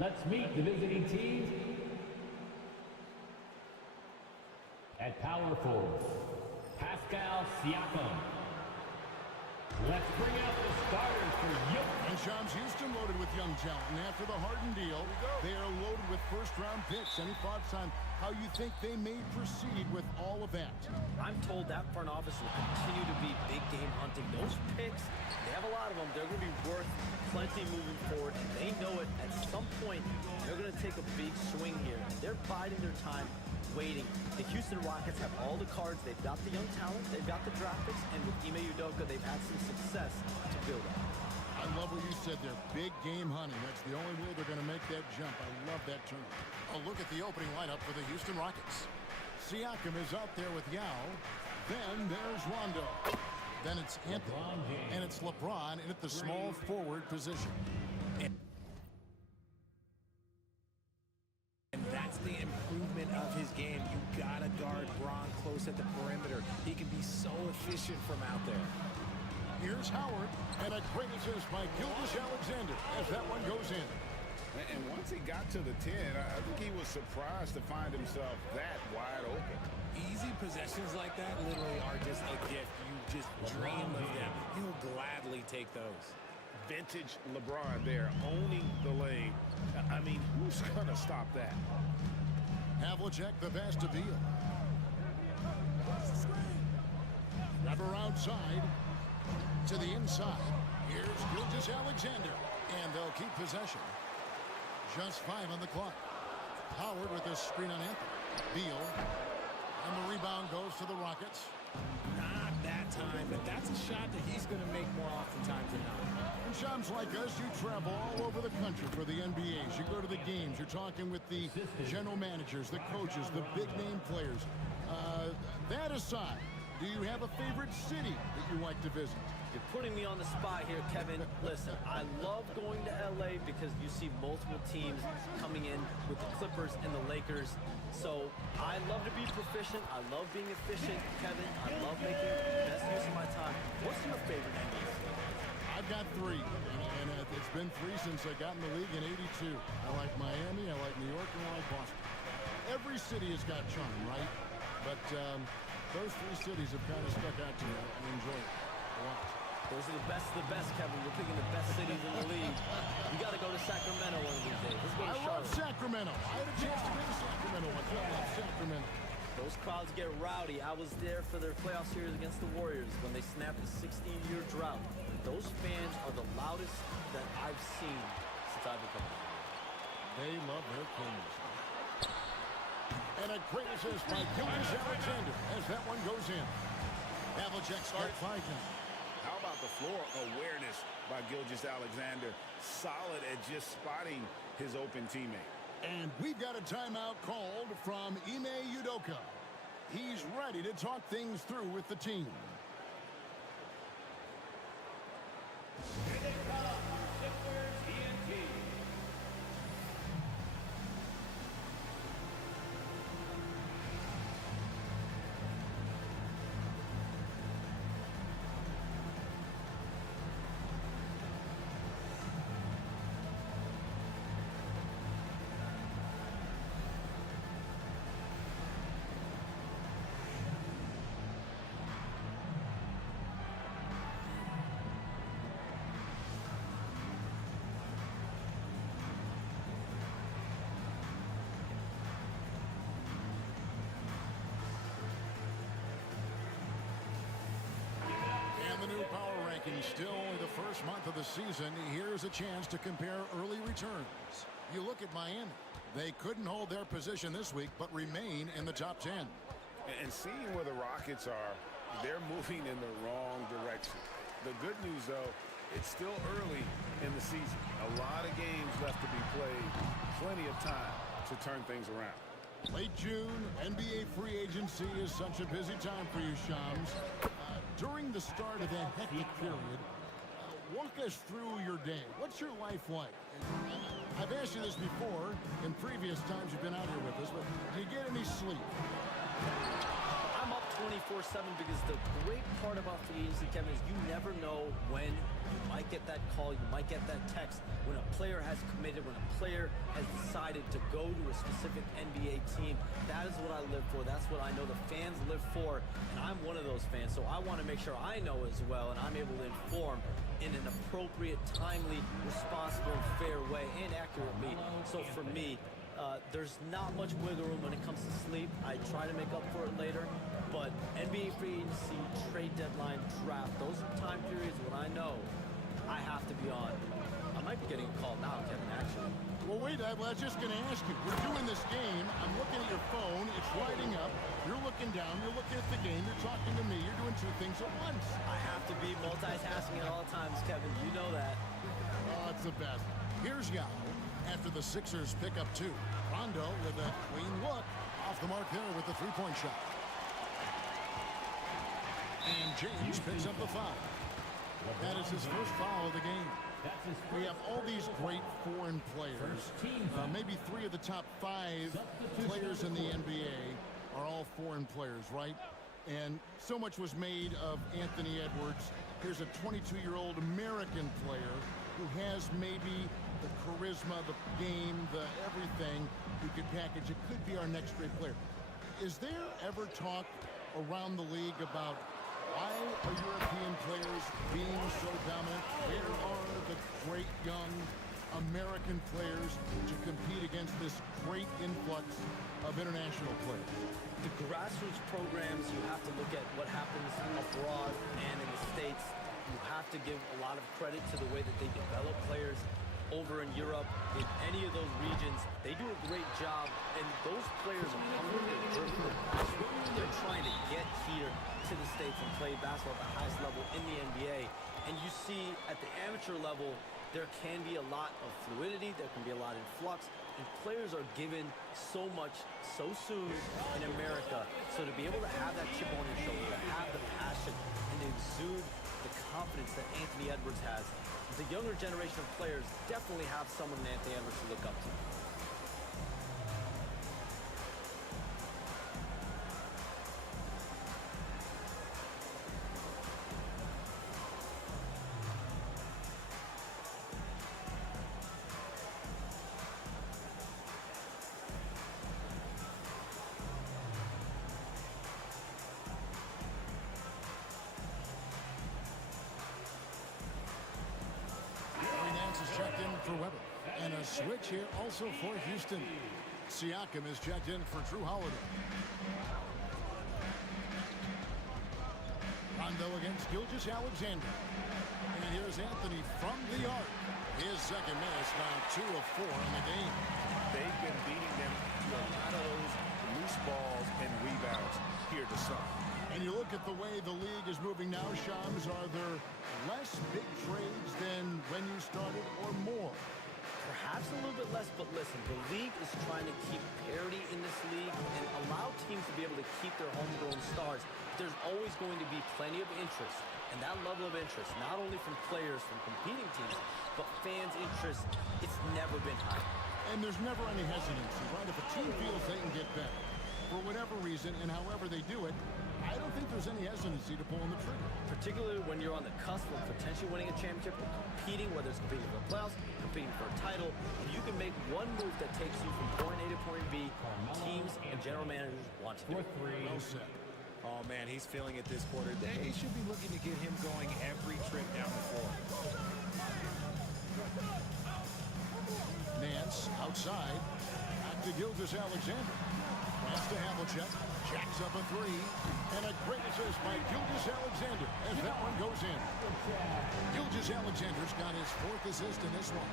Let's meet the visiting team. At power forward, Pascal Siakam. Let's bring out the starters for Young. And Shams, Houston loaded with young talent. And after the Harden deal, they are loaded with first-round picks. Any thoughts on how you think they may proceed with all of that? I'm told that front office will continue to be big game hunting. Those picks, they have a lot of them. They're going to be worth plenty moving forward. And they know it. At some point, they're going to take a big swing here. They're biding their time, waiting. The Houston Rockets have all the cards. They've got the young talent. They've got the draft picks. And with Ime Udoka, they've had some success to build on. I love what you said there. Big game hunting. That's the only way they're going to make that jump. I love that term. A look at the opening lineup for the Houston Rockets. Siakam is out there with Yao. Then there's Rondo. Then it's Anthony. And it's LeBron in at the small forward position. That's the improvement of his game. You gotta guard Bron close at the perimeter. He can be so efficient from out there. Here's Howard, and a great assist by Gilgeous-Alexander as that one goes in. And once he got to the 10, I think he was surprised to find himself that wide open. Easy possessions like that literally are just a gift. You just dream of them. He'll gladly take those. Vintage LeBron there, owning the lane. I mean, who's going to stop that? Havlicek, the Vestibule. Grabber outside to the inside. Here's Gilgeous-Alexander, and they'll keep possession. Just 5 on the clock. Howard with a screen on Anthony. Beal, and the rebound goes to the Rockets. Not that time, but that's a shot that he's going to make more oftentimes than not. And Shams, like us, you travel all over the country for the NBAs. You go to the games. You're talking with the general managers, the coaches, the big-name players. That aside, do you have a favorite city that you like to visit? You're putting me on the spot here, Kevin. Listen, I love going to LA because you see multiple teams coming in with the Clippers and the Lakers. So I love to be proficient. I love being efficient, Kevin. I love making the best use of my time. What's your favorite NBA city? I've got 3, and it's been 3 since I got in the league in '82. I like Miami, I like New York, and I like Boston. Every city has got charm, right? But those 3 cities have kind of stuck out to me. I enjoy it a lot. Those are the best of the best, Kevin. We're picking the best cities in the league. You got to go to Sacramento one of these days. Let's go to I love Sacramento. I had a chance to go to Sacramento once. I love Sacramento. Those crowds get rowdy. I was there for their playoff series against the Warriors when they snapped a 16-year drought. Those fans are the loudest that I've seen since I've become a fan. They love their kings. And a great assist by Gilgeous-Alexander as that one goes in. Havlicek start 5 now. How about the floor awareness by Gilgeous-Alexander? Solid at just spotting his open teammate. And we've got a timeout called from Ime Udoka. He's ready to talk things through with the team. Here they come, Sixers TNT. And the new power rankings, still only the first month of the season. Here's a chance to compare early returns. You look at Miami. They couldn't hold their position this week, but remain in the top 10. And seeing where the Rockets are, they're moving in the wrong direction. The good news, though, it's still early in the season. A lot of games left to be played. Plenty of time to turn things around. Late June, NBA free agency is such a busy time for you, Shams. During the start of that hectic period, walk us through your day. What's your life like? I've asked you this before in previous times you've been out here with us, but do you get any sleep? I'm up 24/7 because the great part about free agency, Kevin, is you never know when you might get that call, you might get that text when a player has committed, when a player has decided to go to a specific NBA team. That is what I live for. That's what I know the fans live for, and I'm one of those fans, so I want to make sure I know as well, and I'm able to inform in an appropriate, timely, responsible, fair way, and accurately. So for me, there's not much wiggle room when it comes to sleep. I try to make up for it later, but NBA free agency, trade deadline, draft, those are time periods when I know I have to be on. I might be getting a call now, Kevin, actually. Well, wait, I was just going to ask you. We're doing this game. I'm looking at your phone. It's lighting up. You're looking down. You're looking at the game. You're talking to me. You're doing two things at once. I have to be multitasking at all times, Kevin. You know that. Oh, it's the best. Here's Yao after the Sixers pick up two. Rondo with a clean look. Off the mark there with the three-point shot. And James picks up the foul. That is his first foul of the game. We have all these great foreign players. Maybe 3 of the top 5 players in the NBA are all foreign players, right? And so much was made of Anthony Edwards. Here's a 22-year-old American player who has maybe the charisma, the game, the everything you could package. It could be our next great player. Is there ever talk around the league about why are European players being so dominant? Where are the great young American players to compete against this great influx of international players? The grassroots programs, you have to look at what happens abroad and in the States. You have to give a lot of credit to the way that they develop players over in Europe. In any of those regions, they do a great job, and those players are hungry, they're driven, they're trying to get here to the States and play basketball at the highest level in the NBA. And you see at the amateur level, there can be a lot of fluidity, there can be a lot of flux, and players are given so much so soon in America. So to be able to have that chip on your shoulder, to have the passion, and to exude the confidence that Anthony Edwards has, the younger generation of players definitely have someone in Anthony Edwards to look up to. Checked in for Weber. And a switch here also for Houston. Siakam is checked in for Drew Holiday. Rondo against Gilgeous-Alexander. And here's Anthony from the arc. His second miss, now 2 of 4 in the game. They've been beating them to a lot of those loose balls and rebounds here to some. And you look at the way the league is moving now, Shams, are there less big trades than when you started or more? Perhaps a little bit less, but listen, the league is trying to keep parity in this league and allow teams to be able to keep their homegrown stars. There's always going to be plenty of interest, and that level of interest, not only from players from competing teams, but fans' interest, it's never been high. And there's never any hesitancy, right? If a team feels they can get better, for whatever reason and however they do it, I don't think there's any hesitancy to pull on the trigger. Particularly when you're on the cusp of potentially winning a championship, or competing, whether it's competing for the playoffs, competing for a title. If you can make one move that takes you from point A to point B, teams and general managers want to do it. Well said. Oh, man, he's feeling it this quarter. They should be looking to get him going every trip down the floor. Nance outside. Back to Gilgeous-Alexander. Pass to Havlicek. Jacks up a 3. And a great assist by Gilgeous-Alexander as that one goes in. Gilgeous-Alexander's got his 4th assist in this one.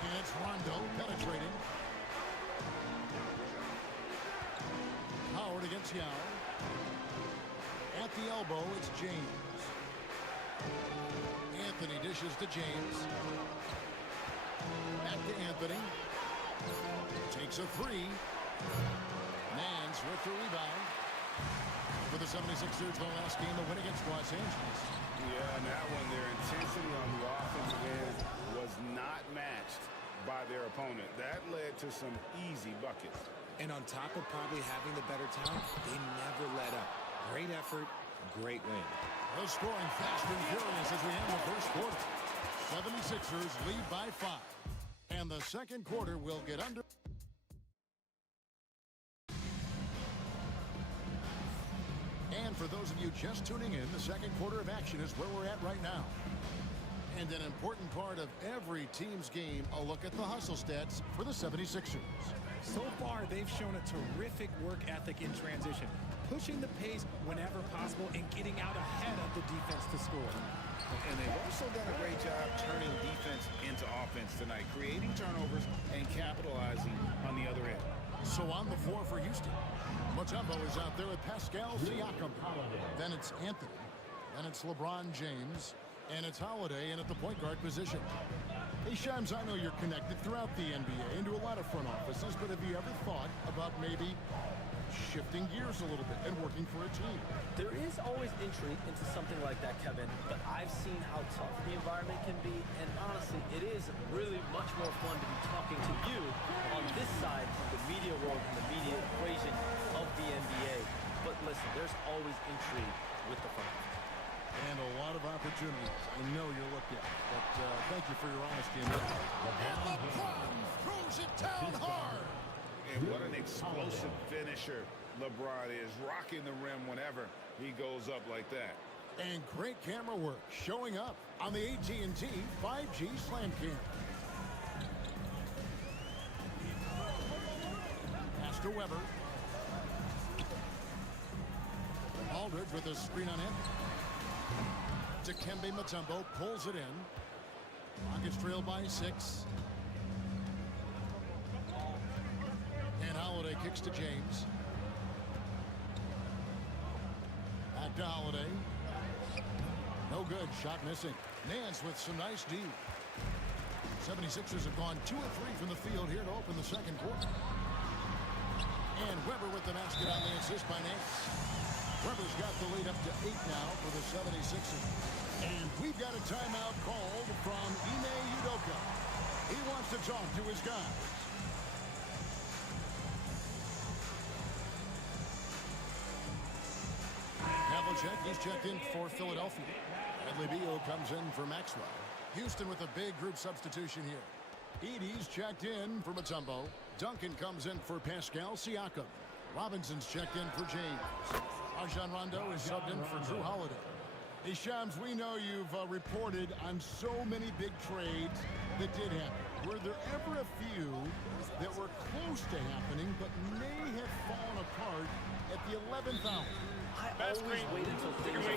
And it's Rondo penetrating. Howard against Yao. At the elbow, it's James. Anthony dishes to James. Back to Anthony. Takes a 3. Nance with the rebound. For the 76ers, the last game, the win against Los Angeles. Yeah, and that one, their intensity on the offensive end was not matched by their opponent. That led to some easy buckets. And on top of probably having the better talent, they never let up. Great effort, great win. They're scoring fast and furious as we end the first quarter. 76ers lead by 5. And the second quarter will get under. And for those of you just tuning in, the second quarter of action is where we're at right now. And an important part of every team's game, a look at the hustle stats for the 76ers. So far, they've shown a terrific work ethic in transition, pushing the pace whenever possible and getting out ahead of the defense to score. And they've also done a great job turning defense into offense tonight, creating turnovers and capitalizing on the other end. So on the floor for Houston, Mutombo is out there with Pascal Siakam. Then it's Anthony. Then it's LeBron James. And it's Holiday in at the point guard position. Hey, Shams, I know you're connected throughout the NBA into a lot of front offices, but have you ever thought about maybe shifting gears a little bit and working for a team? There is always intrigue into something like that, Kevin, but I've seen how tough the environment can be, and honestly, it is really much more fun to be talking to you on this side of the media world and the media equation of the NBA. But listen, there's always intrigue with the front office. And a lot of opportunities. I know you're looked at, but thank you for your honesty in that. And LeBron throws it down hard. And what an explosive finisher LeBron is, rocking the rim whenever he goes up like that. And great camera work showing up on the AT&T 5G Slam Cam. Pass to Weber. Aldridge with a screen on him. Dikembe Mutombo pulls it in. Rockets trail by 6. And Holiday kicks to James. Back to Holiday. No good. Shot missing. Nance with some nice D. 76ers have gone 2 of 3 from the field here to open the second quarter. And Weber with the basket on the assist by Nance. Weber's got the lead up to 8 now for the 76ers. And we've got a timeout called from Ime Udoka. He wants to talk to his guys. Havlicek, he's checked in for Philadelphia. Bradley Beal comes in for Maxwell. Houston with a big group substitution here. Edey's checked in for Mutombo. Duncan comes in for Pascal Siakam. Robinson's checked in for James. Rajon Rondo is subbed in for Drew Holiday. Hey, Shams, we know you've reported on so many big trades that did happen. Were there ever a few that were close to happening but may have fallen apart at the 11th hour? I always wait until things are 100%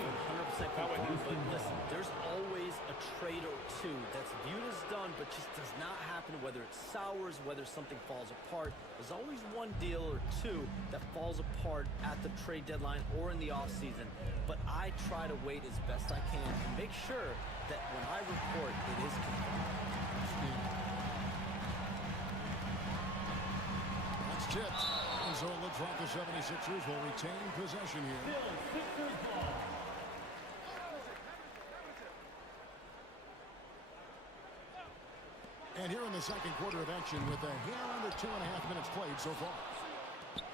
confirmed, but listen, there's always a trade or two that's viewed as done, but just does not happen, whether it sours, whether something falls apart. There's always one deal or two that falls apart at the trade deadline or in the offseason, but I try to wait as best I can and make sure that when I report, it is confirmed. That's tipped. And so it looks like the 76ers will retain possession here. And here in the second quarter of action with a hair under 2.5 minutes played so far.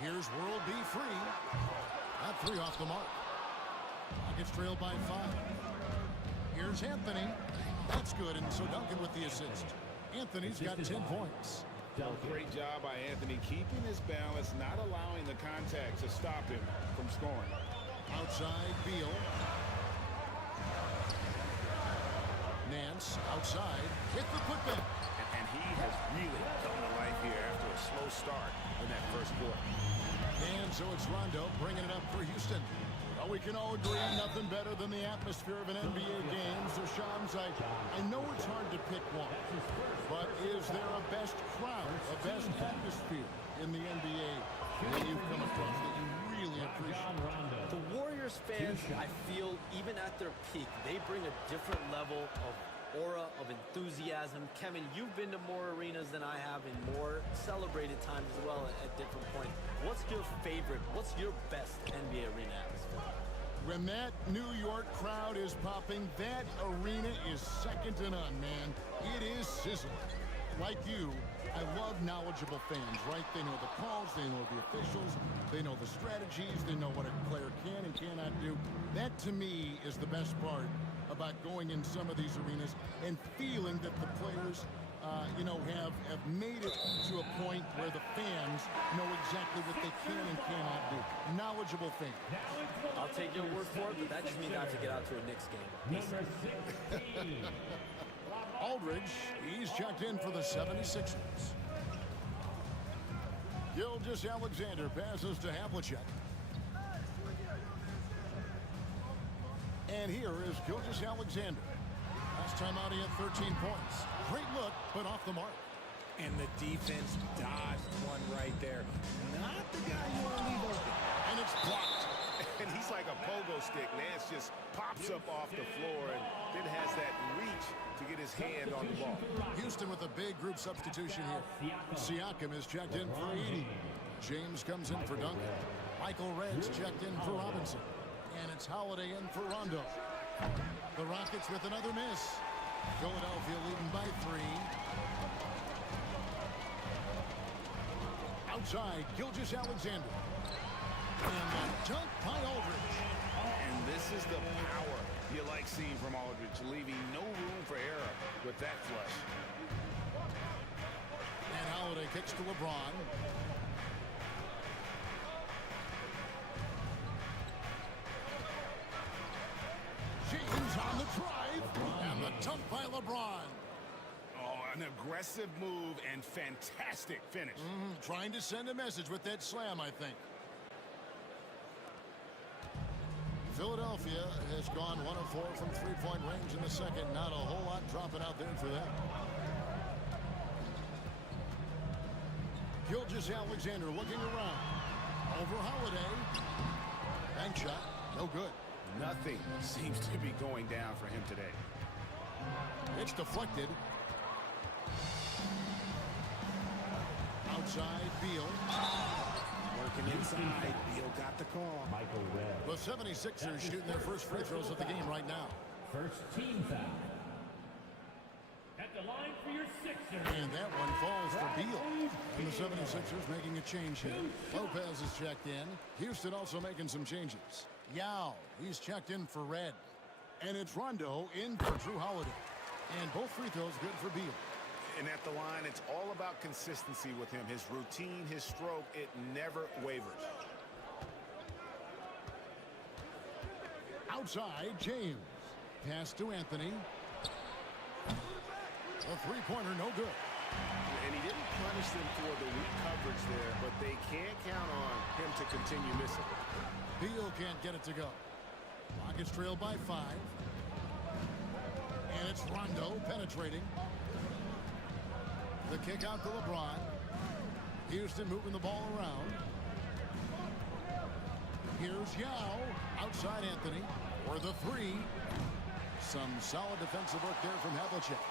Here's World B. Free. That 3 off the mark. Rockets trailed by 5. Here's Anthony. That's good, and so Duncan with the assist. Anthony's got 10 points. Great job by Anthony, keeping his balance, not allowing the contact to stop him from scoring. Outside, Beal. Nance, outside, hit the putback. And he has really come to life here after a slow start in that first quarter. And so it's Rondo bringing it up for Houston. Well, we can all agree nothing better than the atmosphere of an NBA game. So, Shams, I know it's hard to pick one, but is there a best crowd, a best atmosphere in the NBA that you've come across that you really appreciate? The Warriors fans, I feel, even at their peak, they bring a different level of aura, of enthusiasm. Kevin, you've been to more arenas than I have in more celebrated times as well at different points. What's your favorite, what's your best NBA arena atmosphere? When that New York crowd is popping, that arena is second to none, man. It is sizzling. Like you, I love knowledgeable fans, right? They know the calls, they know the officials, they know the strategies, they know what a player can and cannot do. That, to me, is the best part about going in some of these arenas and feeling that the players, have made it to a point where the fans know exactly what they can and cannot do. Knowledgeable fans. I'll take your word for it, but that just means not to get out to a Knicks game. Number 16. Aldridge, he's checked in for the 76ers. Gilgeous-Alexander passes to Havlicek. And here is Gilgeous-Alexander. Last time out he had 13 points. Great look, but off the mark. And the defense dodged one right there. Not the guy you want to leave open. And it's blocked. And he's like a pogo stick. Nance just pops up off the floor and then has that reach to get his hand on the ball. Houston with a big group substitution here. Siakam is checked in for Edey. James comes in for Duncan. Michael Red's checked in for Robinson. And it's Holiday in for Rondo. The Rockets with another miss. Philadelphia leading by 3. Outside, Gilgeous-Alexander. And a dunk by Aldridge. And this is the power you like seeing from Aldridge, leaving no room for error with that flush. And Holiday kicks to LeBron. James on the drive. And the dunk by LeBron. Oh, an aggressive move and fantastic finish. Trying to send a message with that slam, I think. Philadelphia has gone 1 of 4 from three-point range in the second. Not a whole lot dropping out there for them. Gilgeous-Alexander looking around. Over Holiday. Bank shot. No good. Nothing seems to be going down for him today. It's deflected. Outside, Beal. Working inside. Beal got the call. Michael Redd. The 76ers shooting their first free throws of the game right now. First team foul. At the line for your Sixers. And that one falls for Beal. And the 76ers making a change here. Lopez is checked in. Houston also making some changes. Yao, he's checked in for Red. And it's Rondo in for Drew Holiday. And both free throws good for Beal. And at the line, it's all about consistency with him. His routine, his stroke, it never wavers. Outside, James. Pass to Anthony. A three-pointer, no good. And he didn't punish them for the weak coverage there, but they can't count on him to continue missing. Beal can't get it to go. Rockets trail by 5. And it's Rondo penetrating. The kick out to LeBron. Houston moving the ball around. Here's Yao. Outside Anthony. For the 3. Some solid defensive work there from Havlicek.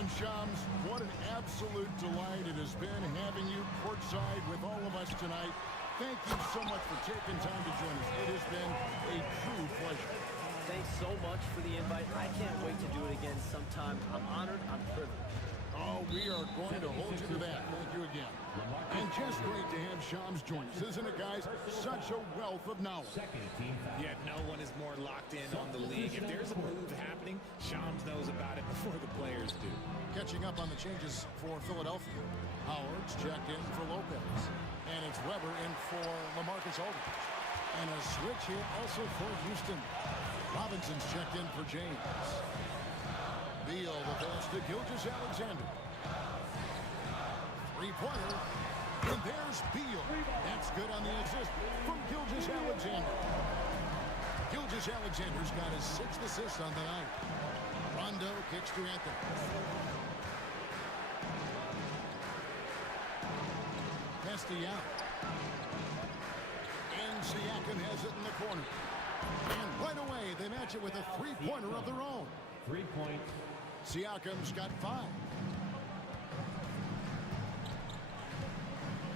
And Shams, what an absolute delight it has been having you courtside with all of us tonight. Thank you so much for taking time to join us. It has been a true pleasure. Thanks so much for the invite. I can't wait to do it again sometime. I'm honored. I'm privileged. Oh, we are going to hold you to that. Thank you again. And just great to have Shams join us, isn't it, guys? Such a wealth of knowledge. Second team foul. Yeah, no one is more locked in on the league. If there's a move happening, Shams knows about it before the players do. Catching up on the changes for Philadelphia. Howard's checked in for Lopez. And it's Weber in for LaMarcus Aldridge. And a switch here also for Houston. Robinson's checked in for James. Beal the pass to Gilgeous-Alexander. Three-pointer. And there's Beal. That's good on the assist from Gilgeous-Alexander. Gilgeous-Alexander's got his 6th assist on the night. Rondo kicks to Anthony. Pass to Yao. And Siakam has it in the corner. And right away, they match it with a three-pointer of their own. 3 points. Siakam's got 5.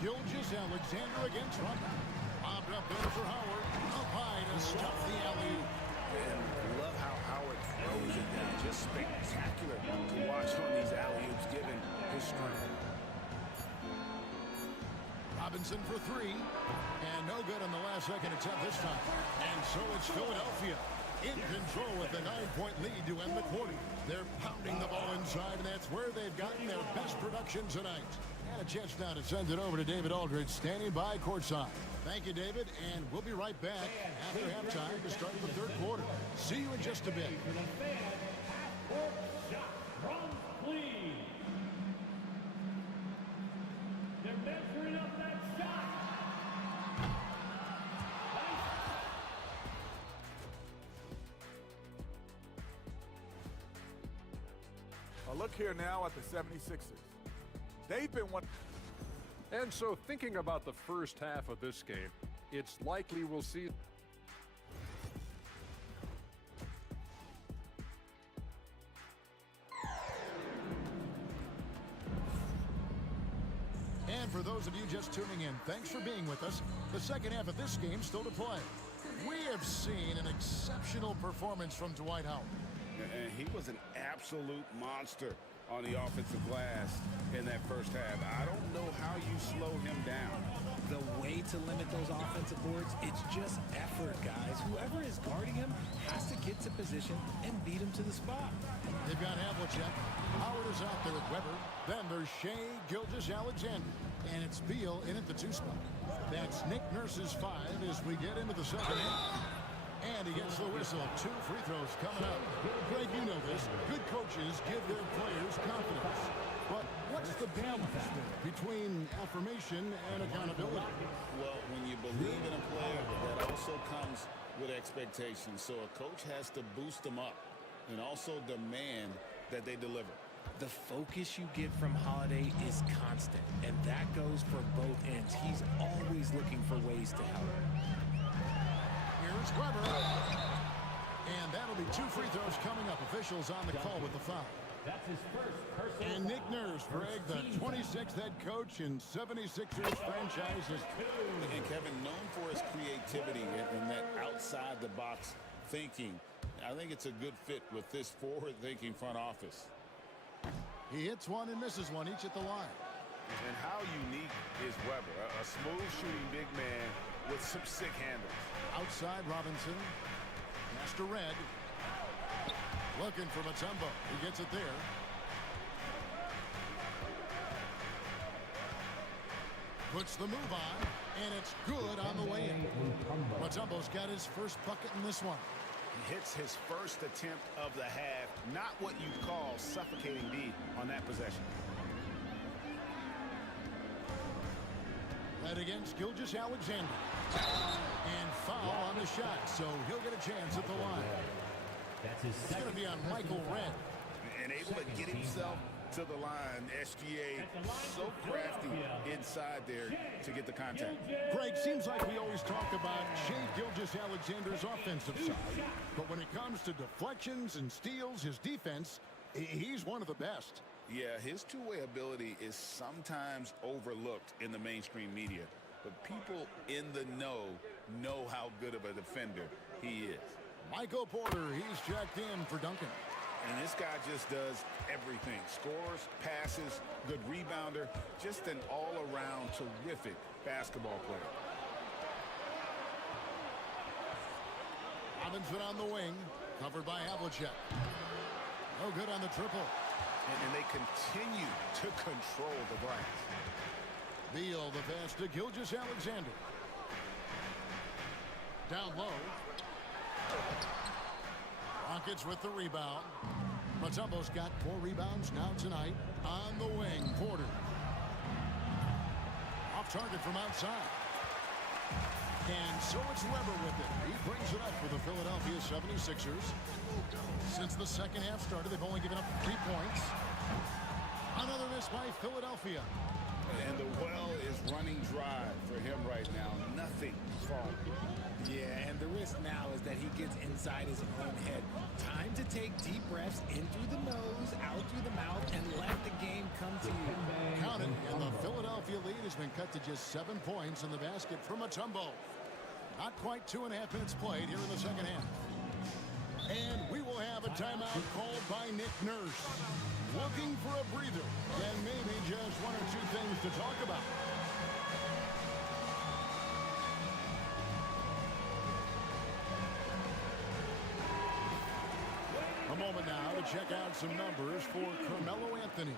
Gilgeous-Alexander against Rondo. Bobbed up there for Howard. Up high to stop the alley-oop. And love how Howard throws it down. Just spectacular to watch on these alley-oops given his strength. Robinson for three. And no good on the last second attempt this time. And so it's Philadelphia in control with a 9-point lead to end the quarter. They're pounding the ball inside, and that's where they've gotten their best production tonight. And a chance now to send it over to David Aldridge, standing by courtside. Thank you, David, and we'll be right back after halftime to start the third quarter. See you in just a bit. Runs, please. They're measuring up that shot. A look here now at the 76ers. They've been one. And so thinking about the first half of this game, it's likely we'll see. And for those of you just tuning in, thanks for being with us. The second half of this game still to play. We have seen an exceptional performance from Dwight Howard. And he was an absolute monster on the offensive glass in that first half. I don't know how you slow him down. The way to limit those offensive boards, it's just effort, guys. Whoever is guarding him has to get to position and beat him to the spot. They've got Havlicek. Howard is out there with Weber. Then there's Shea Gilgeous-Alexander. And it's Beal in at the 2 spot. That's Nick Nurse's 5 as we get into the second half. And he gets the whistle. 2 free throws coming up. Greg, you know this. Good coaches give their players confidence. But what's the balance there between affirmation and accountability? Well, when you believe in a player, that also comes with expectations. So a coach has to boost them up and also demand that they deliver. The focus you get from Holiday is constant, and that goes for both ends. He's always looking for ways to help. Here's Weber. And that'll be 2 free throws coming up. Officials on the call with the foul. That's his first personal. And Nick Nurse, Greg, the 26th head coach in 76ers franchises. And Kevin, known for his creativity and that outside-the-box thinking, I think it's a good fit with this forward-thinking front office. He hits one and misses one, each at the line. And how unique is Weber? A smooth shooting big man with some sick handles. Outside Robinson. Master Red. Looking for Mutombo. He gets it there. Puts the move on, and it's good on the way in. Mutombo's got his first bucket in this one. He hits his first attempt of the half. Not what you call suffocating D on that possession. Led against Gilgeous-Alexander. And foul on the shot, so he'll get a chance at the line. It's going to be on Michael Red. And able to get himself to the line. SGA so crafty inside there to get the contact. Greg, seems like we always talk about Shea Gilgeous-Alexander's offensive side. But when it comes to deflections and steals, his defense, he's one of the best. Yeah, his two-way ability is sometimes overlooked in the mainstream media. But people in the know how good of a defender he is. Michael Porter, he's checked in for Duncan. And this guy just does everything. Scores, passes, good rebounder. Just an all-around terrific basketball player. Robinson on the wing, covered by Havlicek. No good on the triple. And they continue to control the glass. Beal, the pass to Gilgeous-Alexander. Down low. Rockets with the rebound. Mutombo's got 4 rebounds now tonight. On the wing, Porter. Off target from outside. And so it's Weber with it. He brings it up for the Philadelphia 76ers. Since the second half started, they've only given up 3 points. Another miss by Philadelphia. And the well is running dry for him right now. Nothing falling. Yeah, and the risk now is that he gets inside his own head. Time to take deep breaths in through the nose, out through the mouth, and let the game come to you. Count it, and the Philadelphia lead has been cut to just 7 points in the basket from Mutombo. Not quite 2.5 minutes played here in the second half. And we will have a timeout called by Nick Nurse. Looking for a breather and maybe just 1 or 2 things to talk about. A moment now to check out some numbers for Carmelo Anthony.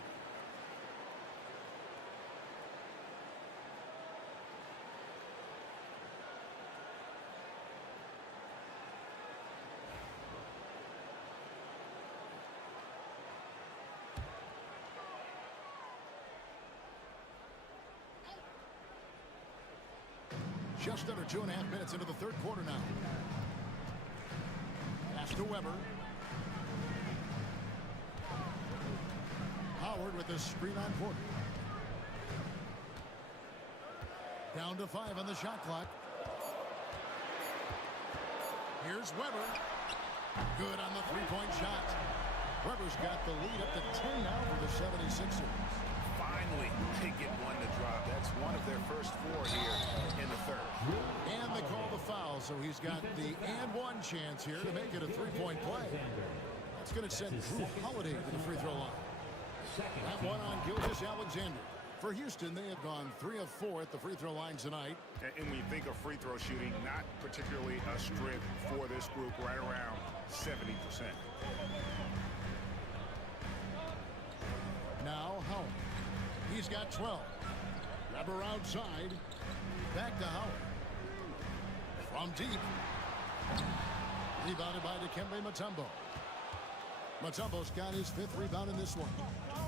Just under 2.5 minutes into the third quarter now. Pass to Weber. Howard with the screen on Porter. Down to 5 on the shot clock. Here's Weber. Good on the three-point shot. Weber's got the lead up to 10 now for the 76ers. Finally, they get one to drop. That's one of their first 4 here in the third. And they call the foul, so he's got the and one chance here to make it a three-point play. That's going to send Drew Holiday to the free throw line. That one on Gilgeous-Alexander. For Houston, they have gone 3 of 4 at the free throw line tonight. And when you think of free throw shooting, not particularly a strength for this group, right around 70%. Now Howard. He's got 12. Weber outside. Back to Howard. From deep. Rebounded by Dikembe Mutombo. Mutombo's got his 5th rebound in this one.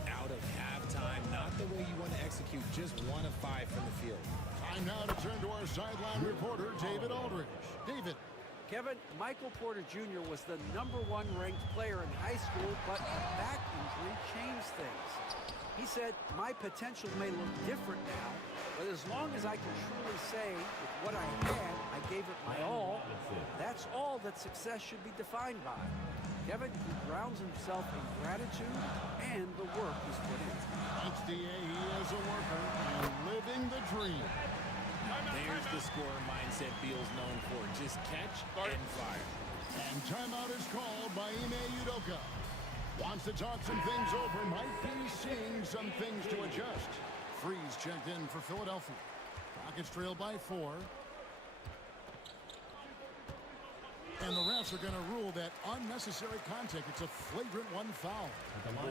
Out of halftime, not the way you want to execute, just 1 of 5 from the field. Time now to turn to our sideline reporter, David Aldridge. David. Kevin, Michael Porter Jr. was the #1 ranked player in high school, but a back injury changed things. He said, my potential may look different now, but as long as I can truly say with what I had, I gave it my all, that's all that success should be defined by. Kevin, he grounds himself in gratitude and the work he's put in. Thanks, D.A. He is a worker and living the dream. There's the scorer mindset Beal's known for. Just catch and fire. And timeout is called by Ime Udoka. Wants to talk some things over. Might be seeing some things to adjust. Freeze checked in for Philadelphia. Rockets trail by 4. And the refs are going to rule that unnecessary contact. It's a flagrant 1 foul. Boy,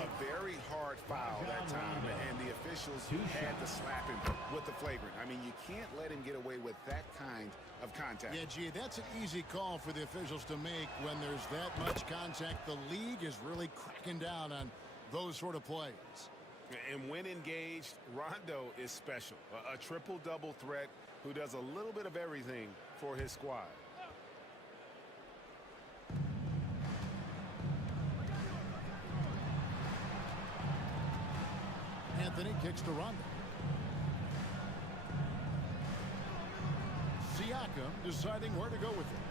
a very hard foul that time, and the officials had to slap him with the flagrant. I mean, you can't let him get away with that kind of contact. Yeah, gee, that's an easy call for the officials to make when there's that much contact. The league is really cracking down on those sort of plays. And when engaged, Rondo is special. A triple-double threat who does a little bit of everything for his squad. Anthony kicks to Rondo. Siakam deciding where to go with it.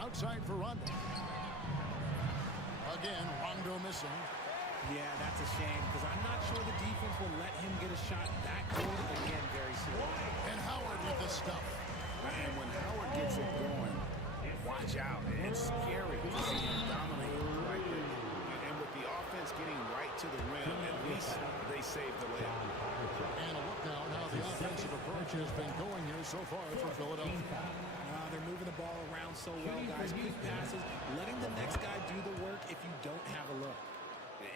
Outside for Rondo. Again, Rondo missing. Yeah, that's a shame because I'm not sure the defense will let him get a shot that good again very soon. And Howard with the stuff. And when Howard gets it going, watch out. It's scary to see him dominate like this. And with the offense getting right to the rim, at least they saved the layup. And a look now at how the offensive approach has been going here so far for Philadelphia. They're moving the ball around so well, guys. Quick passes, letting the next guy do the work if you don't have a look.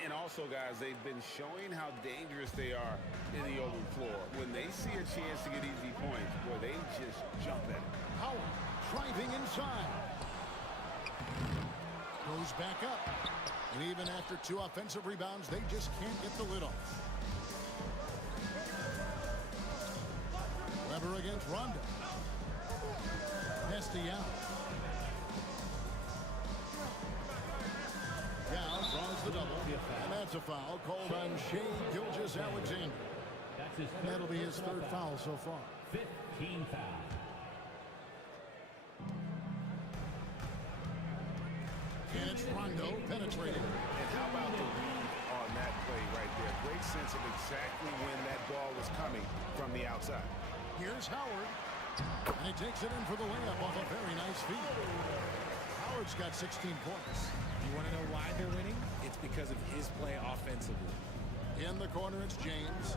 And also, guys, they've been showing how dangerous they are in the open floor. When they see a chance to get easy points, boy, they just jump at it. Howard driving inside. Goes back up. And even after 2 offensive rebounds, they just can't get the lid off. Weber against Rondo. Pass to Yao. Yao draws the double. And that's a foul called on Shai Gilgeous-Alexander. And that'll be his 3rd foul so far. 15 fouls. And it's Rondo penetrating. And how about the read on that play right there? Great sense of exactly when that ball was coming from the outside. Here's Howard. And he takes it in for the layup off a very nice feed. Howard's got 16 points. You want to know why they're winning? It's because of his play offensively. In the corner, it's James.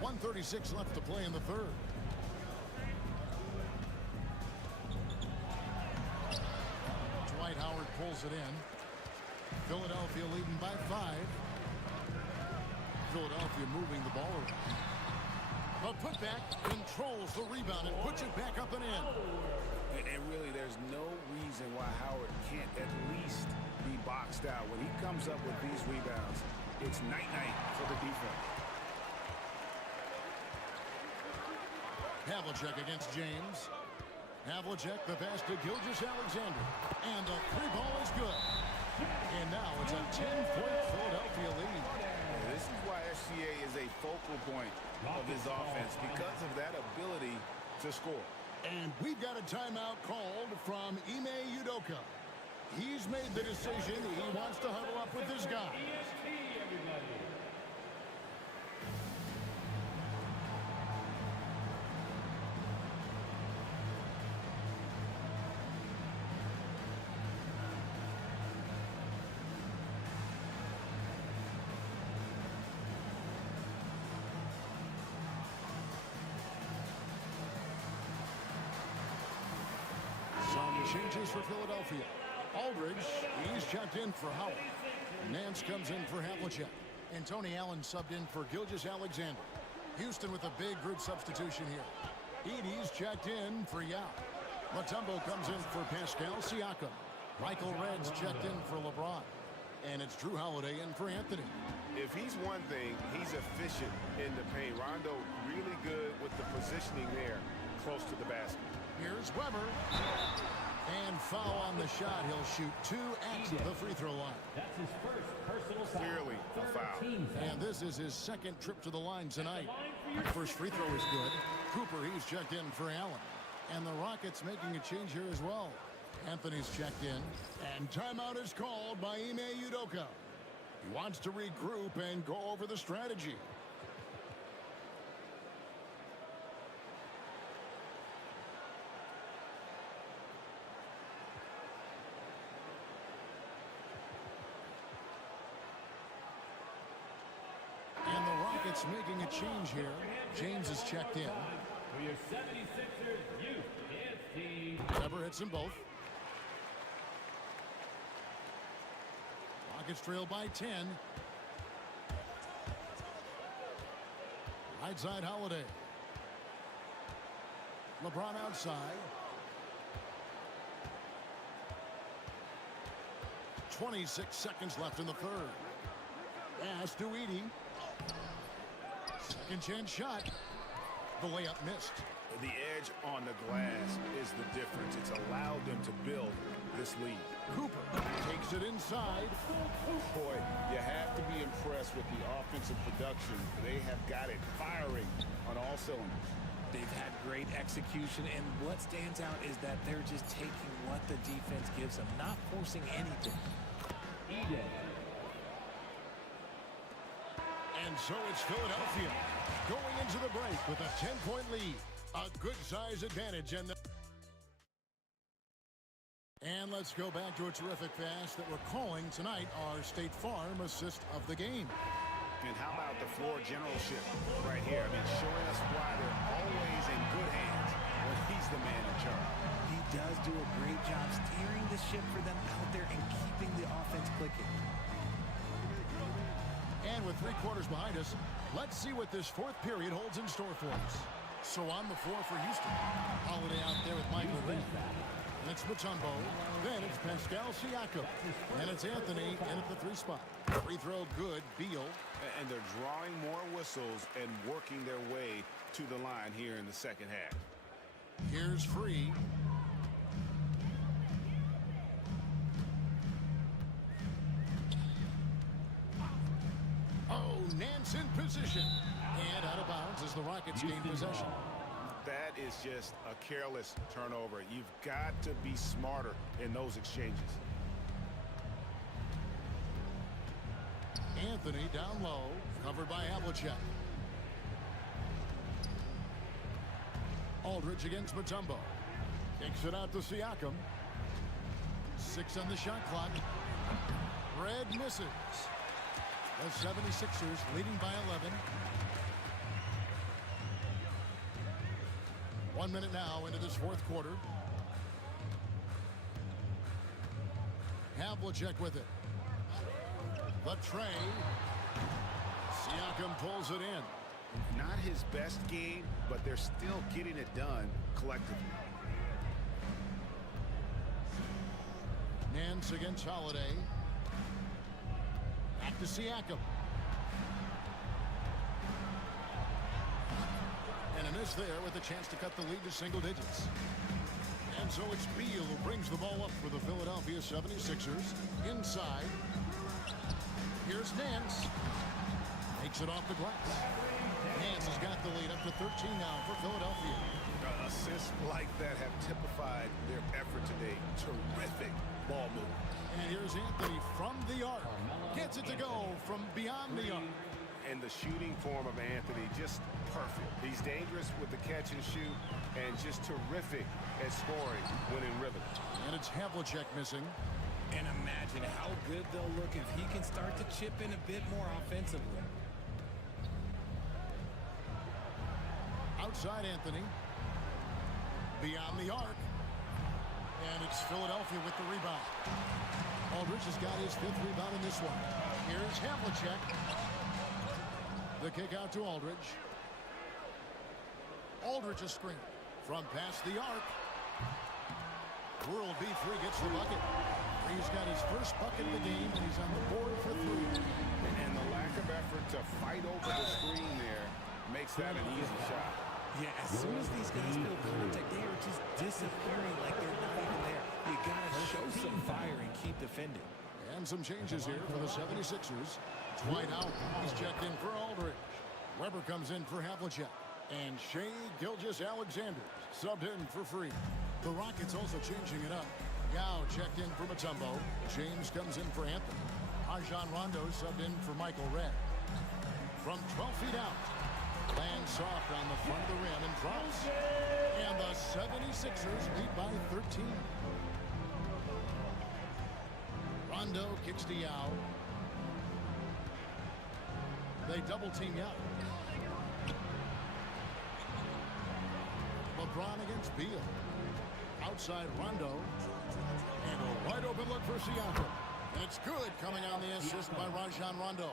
1:36 left to play in the third. Dwight Howard pulls it in. Philadelphia leading by 5. Philadelphia moving the ball around. The putback controls the rebound and puts it back up and in. And really, there's no reason why Howard can't at least be boxed out. When he comes up with these rebounds, it's night-night for the defense. Havlicek against James. Havlicek the pass to Gilgeous-Alexander. And the 3-ball is good. And now it's a 10-point Philadelphia lead. This is why SGA is a focal point of his offense, because of that ability to score. And we've got a timeout called from Ime Udoka. He's made the decision. He wants to huddle up with his guys. Changes for Philadelphia. Aldridge, he's checked in for Howard. Nance comes in for Havlicek. And Tony Allen subbed in for Gilgeous-Alexander. Houston with a big group substitution here. Edey's checked in for Yao. Mutombo comes in for Pascal Siakam. Michael Red's checked in for LeBron. And it's Drew Holiday in for Anthony. If he's one thing, he's efficient in the paint. Rondo really good with the positioning there close to the basket. Here's Weber. And foul on the shot. He'll shoot 2 at the free throw line. That's his first personal foul. Clearly a foul. And this is his second trip to the line tonight. First free throw is good. Cooper, he's checked in for Allen. And the Rockets making a change here as well. Anthony's checked in. And timeout is called by Ime Udoka. He wants to regroup and go over the strategy. And the Rockets making a change here. James is checked in. For your 76ers youth, it's the... Weber hits them both. Rockets trail by 10. Right side Holiday. LeBron outside. 26 seconds left in the third. Pass to Edey. Second chance shot. The layup missed. The edge on the glass is the difference. It's allowed them to build this lead. Cooper takes it inside. Boy, you have to be impressed with the offensive production. They have got it firing on all cylinders. They've had great execution, and what stands out is that they're just taking what the defense gives them, not forcing anything. And so it's Philadelphia going into the break with a 10-point lead. A good size advantage. And let's go back to a terrific pass that we're calling tonight our State Farm assist of the game. And how about the floor generalship right here? I mean, showing us why they're always in good hands when he's the man in charge. He does do a great job steering the ship for them out there and keeping the offense clicking. And with 3 quarters behind us, let's see what this fourth period holds in store for us. So on the floor for Houston. Holiday out there with Michael Lee. And it's Mutombo. Then it's Pascal Siakam. And it's Anthony in at the 3 spot. Free throw good. Beal. And they're drawing more whistles and working their way to the line here in the second half. Here's Free. Oh, Nance in position. And out of bounds as the Rockets gain possession. That is just a careless turnover. You've got to be smarter in those exchanges. Anthony down low, covered by Havlicek. Aldridge against Mutombo. Kicks it out to Siakam. 6 on the shot clock. Red misses. The 76ers leading by 11. 1 minute now into this fourth quarter. Havlicek with it. The tray. Siakam pulls it in. Not his best game, but they're still getting it done collectively. Nance against Holiday. Back to Siakam. And a miss there with a chance to cut the lead to single digits. And so it's Beal who brings the ball up for the Philadelphia 76ers. Inside. Here's Nance. Takes it off the glass. Nance has got the lead up to 13 now for Philadelphia. Assists like that have typified their effort today. Terrific ball move. And here's Anthony from the arc. Gets it to go from beyond the arc. And the shooting form of Anthony, just perfect. He's dangerous with the catch and shoot and just terrific at scoring when in rhythm. And it's Havlicek missing. And imagine how good they'll look if he can start to chip in a bit more offensively. Outside Anthony. Beyond the arc. And it's Philadelphia with the rebound. Aldridge has got his 5th rebound in this one. Here's Havlicek. The kick out to Aldridge. Aldridge a screen from past the arc. World B3 gets the bucket. He's got his first bucket of the game, and he's on the board for 3. And the lack of effort to fight over the screen there makes that an easy shot. Yeah, as soon as these guys feel contact, they are just disappearing like they're not even there. You gotta show some fire and keep defending. And some changes here for the 76ers. Dwight out. He's checked in for Aldridge. Weber comes in for Havlicek. And Shai Gilgeous-Alexander subbed in for free. The Rockets also changing it up. Yao checked in for Mutombo. James comes in for Anthony. Rajon Rondo subbed in for Michael Redd. From 12 feet out. Lands soft on the front of the rim and drops. And the 76ers lead by 13. Rondo kicks to Yao. They double team Yao. LeBron against Beal. Outside Rondo. And a wide open look for Siakam. And it's good coming on the assist by Rajon Rondo.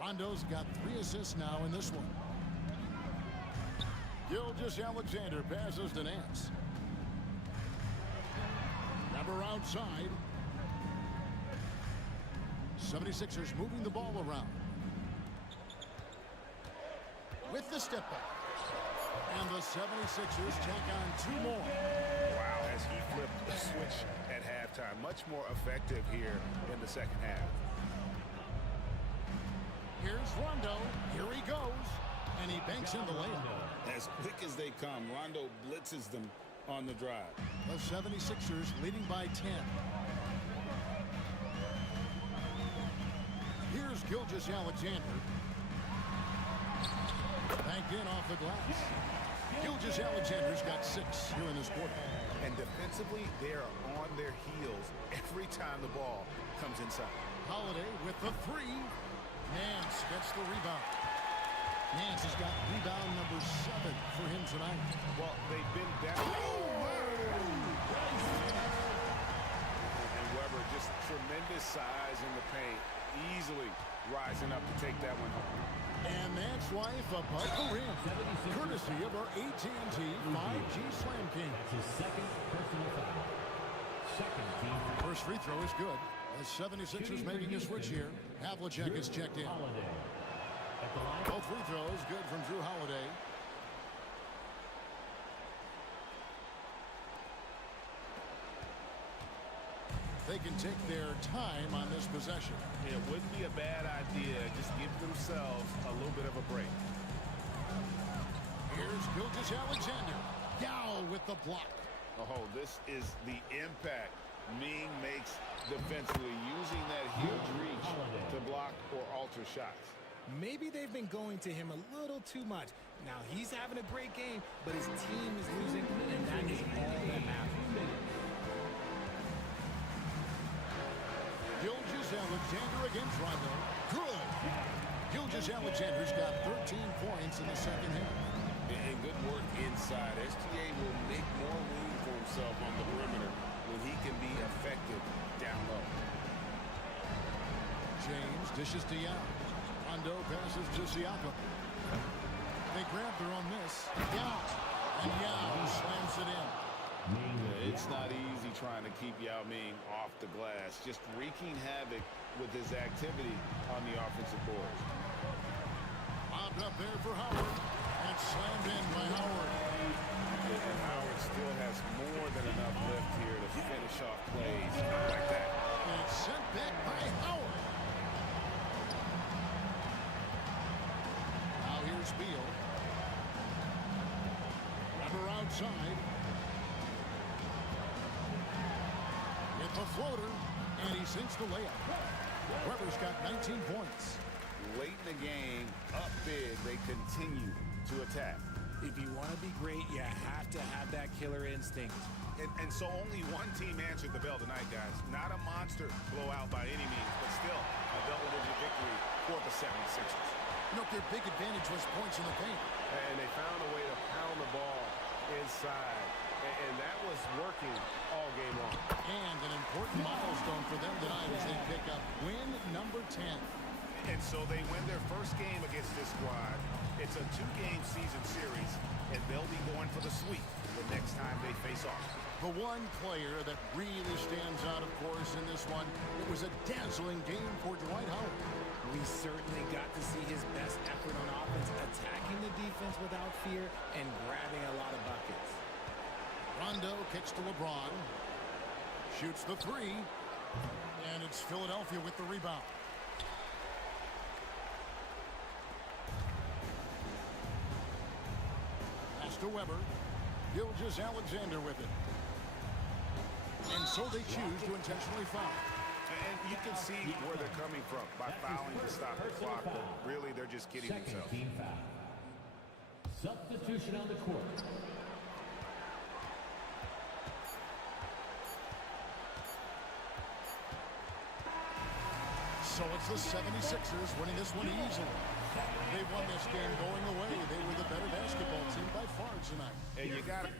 Rondo's got 3 assists now in this one. Gilgeous-Alexander passes to Nance. Number outside. 76ers moving the ball around. With the step back. And the 76ers tack on 2 more. Wow, as he flipped the switch at halftime. Much more effective here in the second half. Here's Rondo. Here he goes. And he banks in the layup. As quick as they come, Rondo blitzes them on the drive. The 76ers leading by 10. Here's Gilgeous-Alexander. Banked in off the glass. Gilgeous-Alexander's got 6 here in this quarter. And defensively, they are on their heels every time the ball comes inside. Holiday with the 3. Nance gets the rebound. Nance has got rebound number 7 for him tonight. Well, they've been down. And Weber, just tremendous size in the paint, easily rising up to take that one home. And Nance wife above the rim, courtesy of our AT&T 5G Slam King. That's his 2nd personal foul. 2nd team foul. First free throw is good. The 76ers making a switch here. Havlicek is checked in. Holiday. At the line. Both free throws good from Drew Holiday. They can take their time on this possession. It wouldn't be a bad idea. Just give themselves a little bit of a break. Here's Gilgeous-Alexander. Yao with the block. Oh, this is the impact Ming makes defensively, using that huge reach to block or alter shots. Maybe they've been going to him a little too much. Now, he's having a great game, but his team is losing, and that is all that matters. Gilgeous-Alexander against Rondo. Good. Gilgeous-Alexander's got 13 points in the second half. And good work inside. SGA will make more room for himself on the perimeter when when he can be effective down low. James dishes to Yao. Rondo passes to Siakam. They grab their own miss. Yao. And Yao slams it in. It's not easy trying to keep Yao Ming off the glass, just wreaking havoc with his activity on the offensive boards. Bobbed up there for Howard, and it's slammed in by Howard. And Howard still has more than enough lift here to finish off plays like that. And it's sent back by Howard. Now here's Beal. Weber outside. With the floater, and he sinks the layup. Weber's got 19 points. Late in the game, up big, they continue to attack. If you want to be great, you have to have that killer instinct. And so only one team answered the bell tonight, guys. Not a monster blowout by any means, but still a double-digit victory for the 76ers. You know, their big advantage was points in the paint. And they found a way to pound the ball inside. And that was working all game long. And an important milestone for them tonight as they pick up win number 10. And so they win their first game against this squad. It's a 2-game season series, and they'll be going for the sweep the next time they face off. The one player that really stands out, of course, in this one, it was a dazzling game for Dwight Howard. We certainly got to see his best effort on offense, attacking the defense without fear and grabbing a lot of buckets. Rondo kicks to LeBron. Shoots the three. And it's Philadelphia with the rebound. Pass to Weber. Gilgeous-Alexander with it. And so they choose to intentionally foul. And you can see where they're coming from by fouling to stop the clock, but really they're just kidding themselves. Team foul. Substitution on the court. So it's the 76ers winning this one easily. They won this game going away. They were the better basketball team by far tonight. And you got to...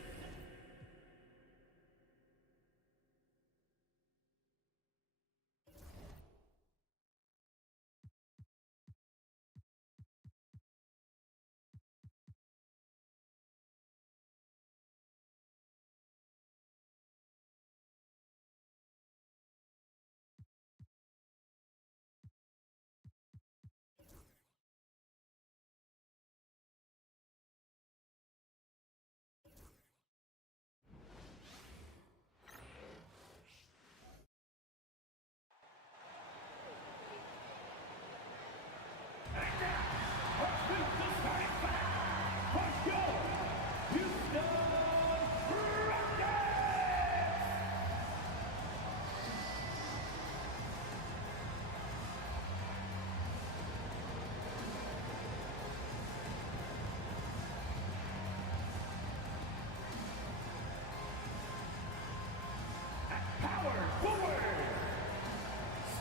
Power forward.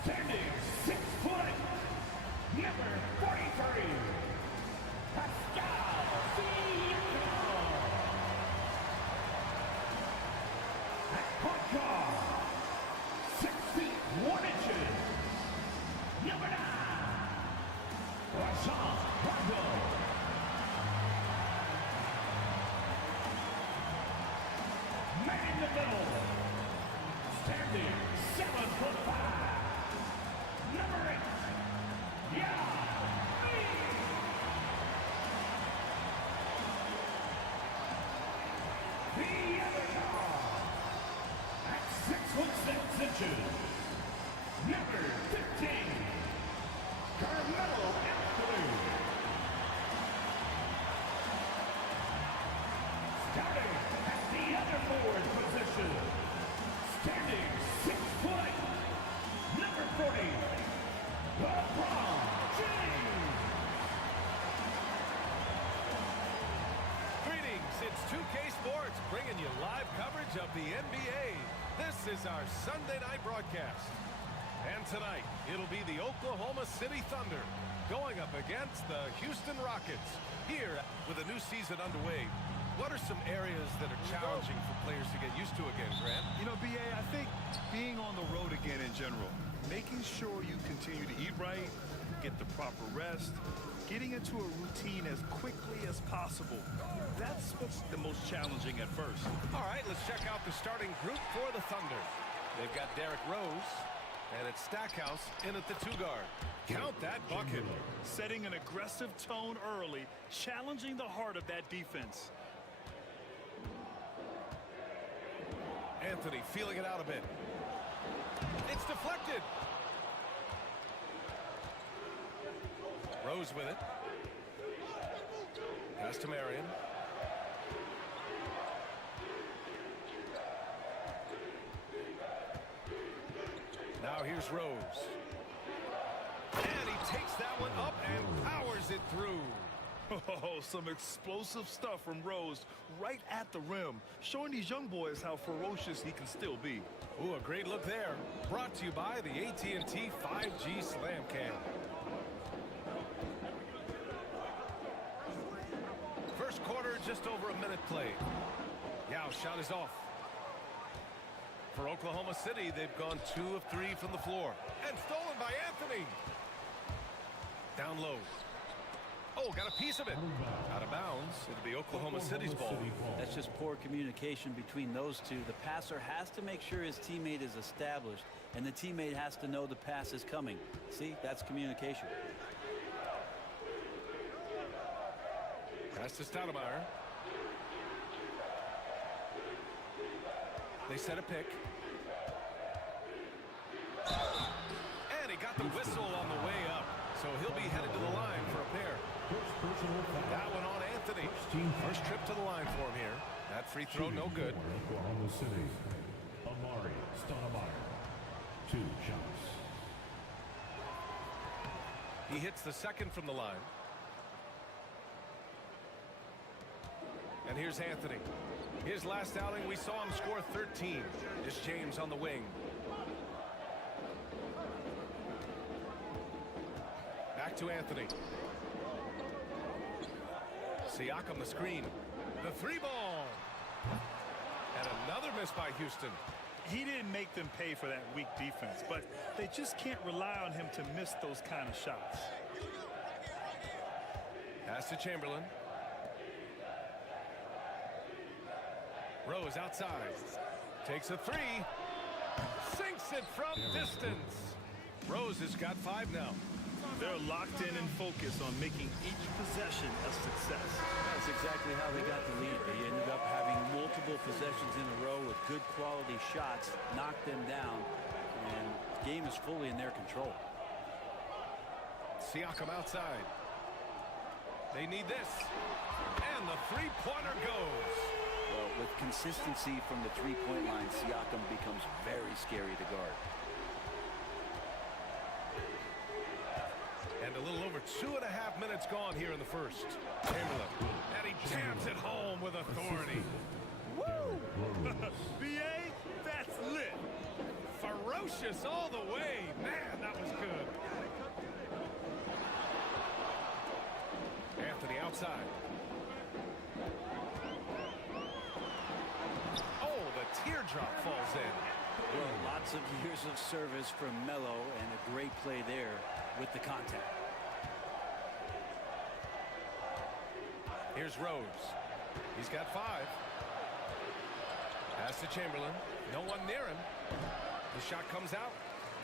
Standing 6 foot. Number 43. Pascal Siakam. At point guard. 6 feet 1 inches. Number 9. Warzone Ranked. Man in the middle. Standing 7'5". Number 8. Yeah. The other guard. At 6'6". Number 15. Carmelo Anthony. Starting at the other forward position. Standing 6 foot. Number 40. LeBron James. Greetings, it's 2K Sports bringing you live coverage of the NBA. This is our Sunday night broadcast. And tonight, it'll be the Oklahoma City Thunder going up against the Houston Rockets here with a new season underway. What are some areas that are challenging for players to get used to again, Grant? You know, B.A., I think being on the road again in general, making sure you continue to eat right, get the proper rest, getting into a routine as quickly as possible. That's what's the most challenging at first. All right, let's check out the starting group for the Thunder. They've got Derrick Rose, and it's Stackhouse in at the 2-guard. Count that bucket. Setting an aggressive tone early, challenging the heart of that defense. Anthony feeling it out a bit. It's deflected. Rose with it. Pass to Marion. Now here's Rose. And he takes that one up and powers it through. Oh, some explosive stuff from Rose right at the rim, showing these young boys how ferocious he can still be. Ooh, a great look there. Brought to you by the AT&T 5G Slam Cam. First quarter, just over a minute played. Yao shot is off. For Oklahoma City, they've gone 2 of 3 from the floor. And stolen by Anthony. Down low. Oh, got a piece of it. Out of bounds. It'll be Oklahoma City's ball. That's just poor communication between those two. The passer has to make sure his teammate is established, and the teammate has to know the pass is coming. See, that's communication. Pass to Stoudemire. They set a pick. And he got the whistle on the way up. So he'll be headed to the line for a pair. That one on Anthony. First trip to the line for him here. That free throw no good. Oklahoma City. Amari Stoudemire. 2 shots. He hits the second from the line. And here's Anthony. His last outing, we saw him score 13. It's James on the wing. Back to Anthony. Siakam the screen. The 3-ball. And another miss by Houston. He didn't make them pay for that weak defense, but they just can't rely on him to miss those kind of shots. Pass to Chamberlain. Rose outside. Takes a 3. Sinks it from distance. Rose has got 5 now. They're locked in and focused on making each possession a success. That's exactly how they got the lead. They ended up having multiple possessions in a row with good quality shots, knocked them down, and the game is fully in their control. Siakam outside. They need this. And the 3-pointer goes. Well, with consistency from the 3-point line, Siakam becomes very scary to guard. And a little over 2.5 minutes gone here in the first. Chamberlain. And he jams it home with authority. Woo! B.A., that's lit. Ferocious all the way. Man, that was good. Anthony outside. Oh, the teardrop falls in. Well, lots of years of service from Melo and a great play there with the contact. Here's Rose. He's got 5. Pass to Chamberlain. No one near him. The shot comes out.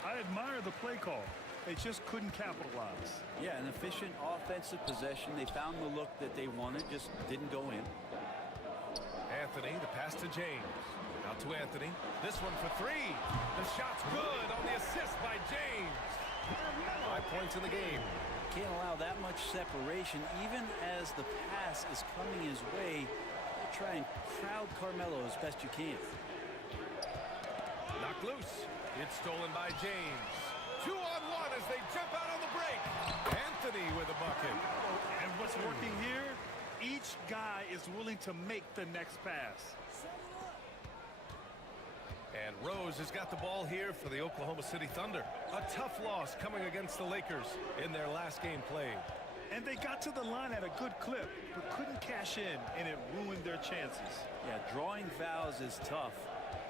I admire the play call. They just couldn't capitalize. Yeah, an efficient offensive possession. They found the look that they wanted, just didn't go in. Anthony, the pass to James. Out to Anthony. This one for 3. The shot's good on the assist by James. 5 points in the game. Can't allow that much separation. Even as the pass is coming his way, try and crowd Carmelo as best you can. Knocked loose. It's stolen by James. 2-on-1 as they jump out on the break. Anthony with a bucket. And what's working here? Each guy is willing to make the next pass. And Rose has got the ball here for the Oklahoma City Thunder. A tough loss coming against the Lakers in their last game played. And they got to the line at a good clip, but couldn't cash in, and it ruined their chances. Yeah, drawing fouls is tough,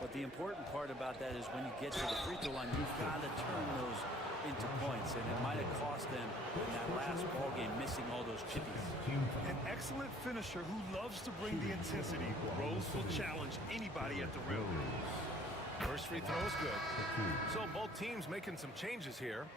but the important part about that is when you get to the free throw line, you've got to turn those into points, and it might have cost them in that last ball game, missing all those chippies. An excellent finisher who loves to bring the intensity. Rose will challenge anybody at the rim. First free throw is good. So both teams making some changes here.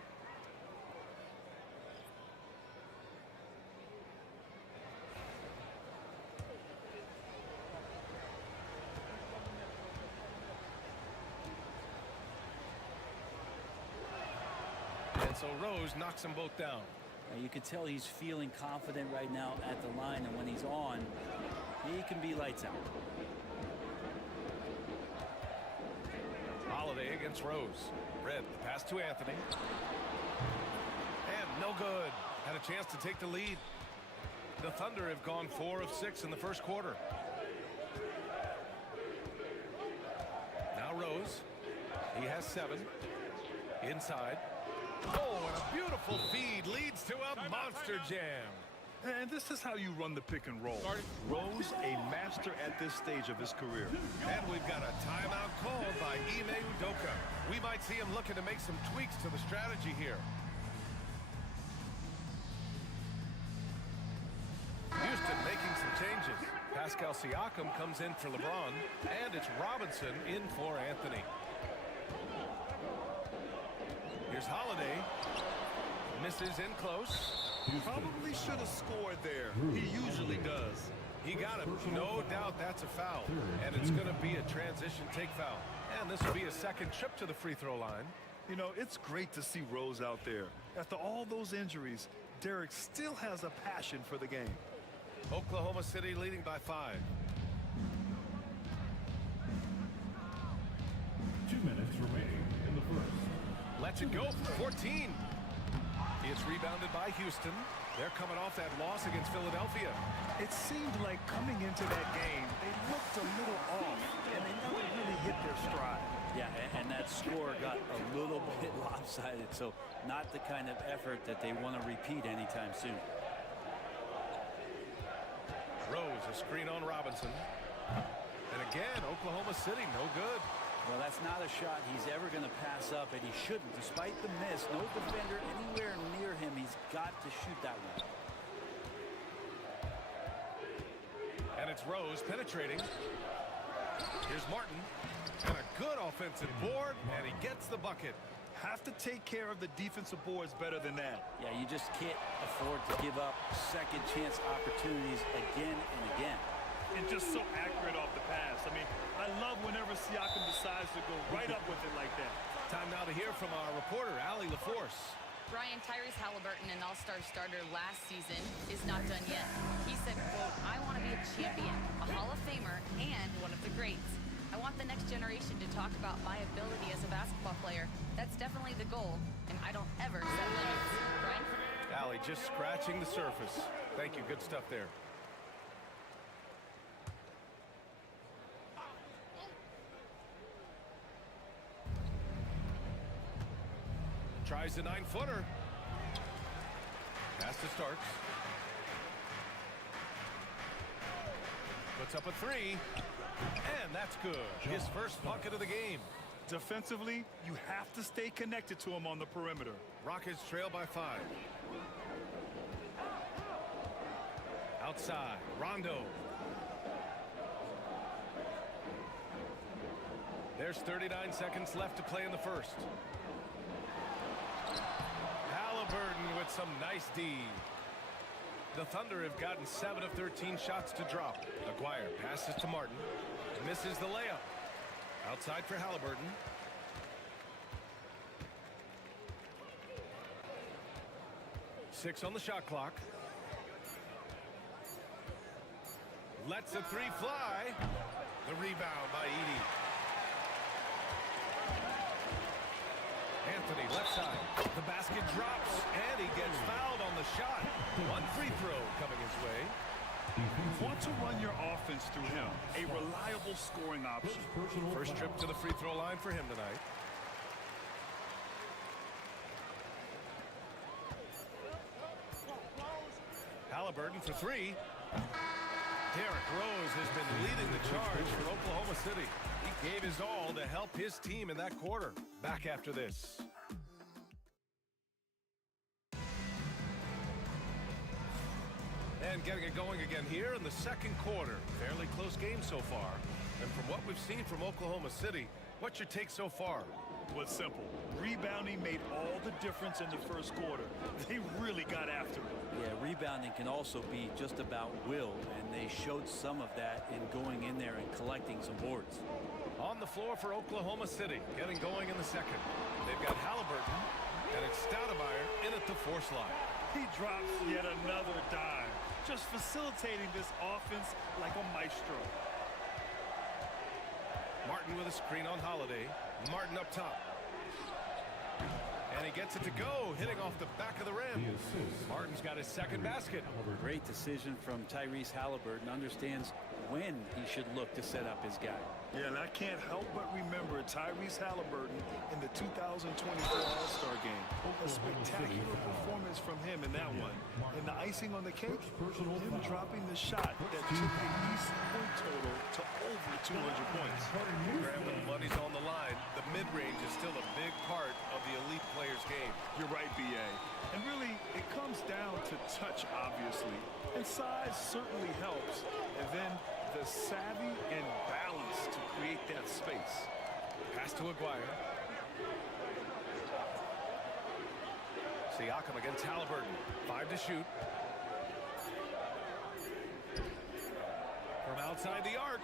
And so Rose knocks them both down. You can tell he's feeling confident right now at the line, and when he's on, he can be lights out. Holiday against Rose. Red, the pass to Anthony. And no good. Had a chance to take the lead. The Thunder have gone 4 of 6 in the first quarter. Now Rose. He has 7. Inside. Oh, and a beautiful feed leads to a monster jam. And this is how you run the pick and roll. Rose, a master at this stage of his career. And we've got a timeout called by Ime Udoka. We might see him looking to make some tweaks to the strategy here. Houston making some changes. Pascal Siakam comes in for LeBron, and it's Robinson in for Anthony. Here's Holiday. Misses in close. Probably should have scored there. He usually does. He got him. No doubt that's a foul. And it's going to be a transition take foul. And this will be a second trip to the free throw line. You know, it's great to see Rose out there. After all those injuries, Derek still has a passion for the game. Oklahoma City leading by 5. 2 minutes remaining in the first. Lets it go for 14. It's rebounded by Houston. They're coming off that loss against Philadelphia. It seemed like coming into that game, they looked a little off, and they never really hit their stride. Yeah, and that score got a little bit lopsided, so not the kind of effort that they want to repeat anytime soon. Rose, a screen on Robinson. And again, Oklahoma City, no good. Well, that's not a shot he's ever going to pass up, and he shouldn't. Despite the miss, no defender anywhere near him. He's got to shoot that one. And it's Rose penetrating. Here's Martin. And a good offensive board, and he gets the bucket. Have to take care of the defensive boards better than that. Yeah, you just can't afford to give up second chance opportunities again and again. And just so accurate off the pass. I mean, I love whenever Siakam decides to go right up with it like that. Time now to hear from our reporter, Allie LaForce. Brian, Tyrese Halliburton, an all-star starter last season, is not done yet. He said, quote, "I want to be a champion, a Hall of Famer, and one of the greats. I want the next generation to talk about my ability as a basketball player. That's definitely the goal, and I don't ever set limits." Brian? Allie just scratching the surface. Thank you. Good stuff there. Tries the 9-footer. Pass to Starks. Puts up a 3. And that's good. His first bucket of the game. Defensively, you have to stay connected to him on the perimeter. Rockets trail by 5. Outside, Rondo. There's 39 seconds left to play in the first. Halliburton with some nice D. The Thunder have gotten 7 of 13 shots to drop. Aguirre passes to Martin. Misses the layup. Outside for Halliburton. Six on the shot clock. Lets the 3 fly. The rebound by Edey. Anthony left side. The basket drops, and he gets fouled on the shot. One free throw coming his way. You want to run your offense through him. A reliable scoring option. First trip to the free throw line for him tonight. Halliburton for three. Derrick Rose has been leading the charge for Oklahoma City. He gave his all to help his team in that quarter. Back after this. And getting it going again here in the second quarter. Fairly close game so far. And from what we've seen from Oklahoma City, what's your take so far? Well, it's simple. Rebounding made all the difference in the first quarter. They really got after it. Yeah, rebounding can also be just about will, and they showed some of that in going in there and collecting some boards. On the floor for Oklahoma City, getting going in the second. They've got Halliburton, and it's Stoudemire in at the force line. He drops yet another dime, just facilitating this offense like a maestro. Martin with a screen on Holiday. Martin up top. And he gets it to go, hitting off the back of the rim. Martin's got his second basket. Great decision from Tyrese Halliburton. Understands when he should look to set up his guy. Yeah, and I can't help but remember Tyrese Halliburton in the 2024 All-Star game. A spectacular performance from him in that one. And the icing on the cake, him dropping the shot that took the East point total to over 200 points. Graham, when the money's on the line, the mid-range is still a big part of the elite player's game. You're right, B.A. And really, it comes down to touch, obviously. And size certainly helps. And then the savvy and balance to create that space. Pass to Aguirre. Siakam against Halliburton. 5 to shoot. From outside the arc.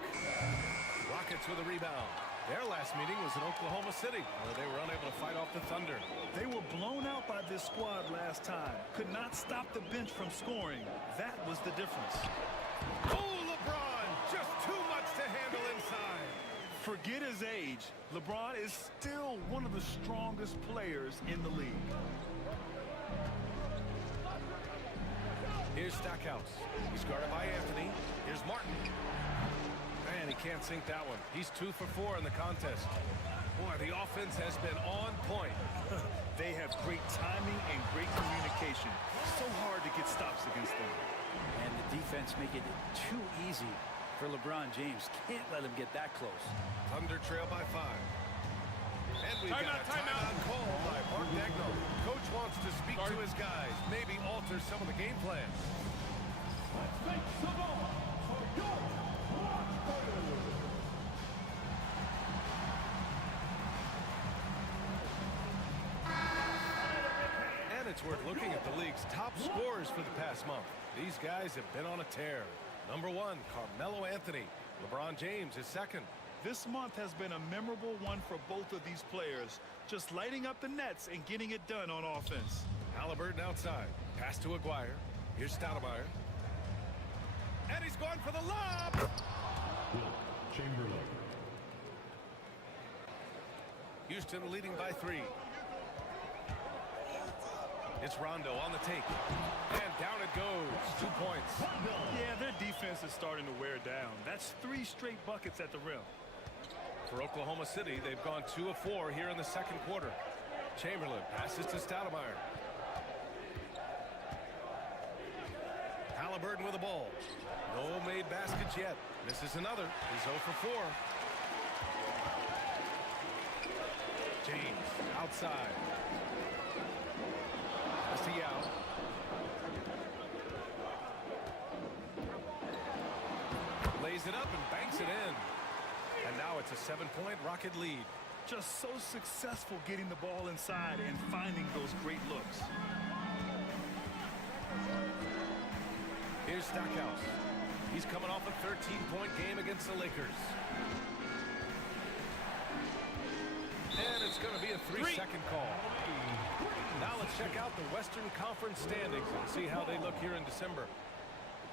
Rockets with a rebound. Their last meeting was in Oklahoma City, where they were unable to fight off the Thunder. They were blown out by this squad last time. Could not stop the bench from scoring. That was the difference. Oh, LeBron! Just too much to handle inside. Forget his age. LeBron is still one of the strongest players in the league. Here's Stackhouse. He's guarded by Anthony. Here's Martin. Man, he can't sink that one. He's 2 for 4 in the contest. Boy, the offense has been on point. They have great timing and great communication. So hard to get stops against them. And the defense make it too easy for LeBron James. Can't let him get that close. Thunder trail by 5. And we've got a timeout call by Mark Dagno. Coach wants to speak to his guys, maybe alter some of the game plan. Let's make some more for your Rockford. And it's worth looking at the league's top scorers for the past month. These guys have been on a tear. Number 1, Carmelo Anthony. LeBron James is second. This month has been a memorable one for both of these players, just lighting up the nets and getting it done on offense. Halliburton outside. Pass to Aguirre. Here's Stoudemire. And he's going for the lob. Chamberlain. Houston leading by 3. It's Rondo on the take. And down it goes. 2 points. Yeah, their defense is starting to wear down. That's 3 straight buckets at the rim. For Oklahoma City, they've gone 2 of 4 here in the second quarter. Chamberlain passes to Stoudemire. Halliburton with the ball. No made baskets yet. Misses another. He's 0 for 4. James outside. Pass to Yao. Lays it up and banks it in. And now it's a 7-point Rocket lead. Just so successful getting the ball inside and finding those great looks. Here's Stackhouse. He's coming off a 13-point game against the Lakers. And it's going to be a 3-second call. Now let's check out the Western Conference standings and see how they look here in December.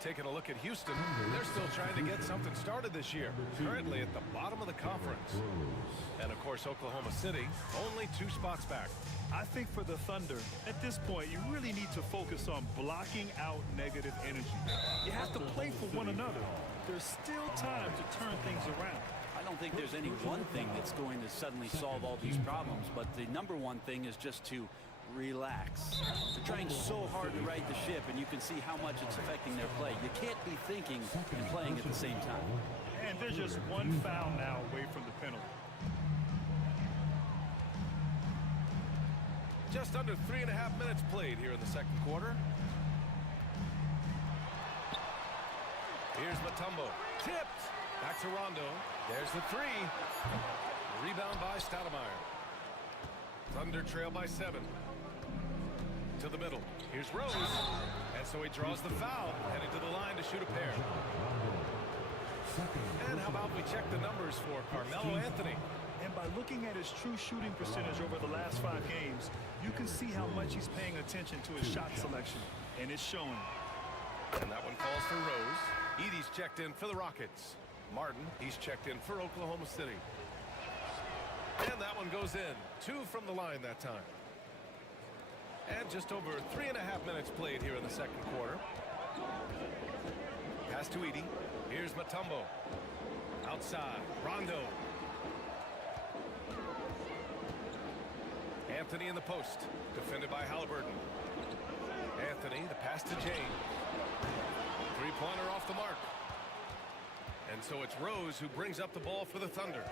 Taking a look at Houston, they're still trying to get something started this year. Currently at the bottom of the conference. And of course, Oklahoma City, only 2 spots back. I think for the Thunder, at this point, you really need to focus on blocking out negative energy. You have to play for one another. There's still time to turn things around. I don't think there's any one thing that's going to suddenly solve all these problems, but the number one thing is just to relax. They're trying so hard to right the ship, and you can see how much it's affecting their play. You can't be thinking and playing at the same time. And they're just one foul now away from the penalty. Just under 3.5 minutes played here in the second quarter. Here's Mutombo. Tipped. Back to Rondo. There's the three. Rebound by Stoudemire. Thunder trail by 7. To the middle. Here's Rose. And so he draws the foul. Headed to the line to shoot a pair. And how about we check the numbers for Carmelo Anthony? And by looking at his true shooting percentage over the last 5 games, you can see how much he's paying attention to his shot selection. And it's showing. And that one falls for Rose. Edey's checked in for the Rockets. Martin, he's checked in for Oklahoma City. And that one goes in. 2 from the line that time. And just over 3.5 minutes played here in the second quarter. Pass to Edey. Here's Mutombo. Outside. Rondo. Anthony in the post. Defended by Halliburton. Anthony, the pass to James. Three-pointer off the mark. And so it's Rose who brings up the ball for the Thunder.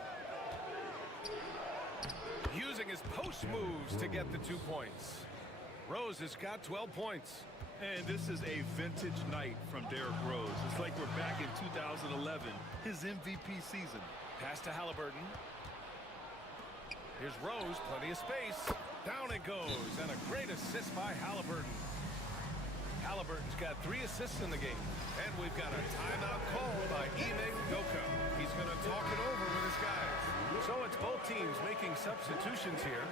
Using his post moves to get the 2 points. Rose has got 12 points. And this is a vintage night from Derrick Rose. It's like we're back in 2011, his MVP season. Pass to Halliburton. Here's Rose, plenty of space. Down it goes, and a great assist by Halliburton. Halliburton's got 3 assists in the game. And we've got a timeout called by Ime Udoka. He's going to talk it over with his guys. So it's both teams making substitutions here.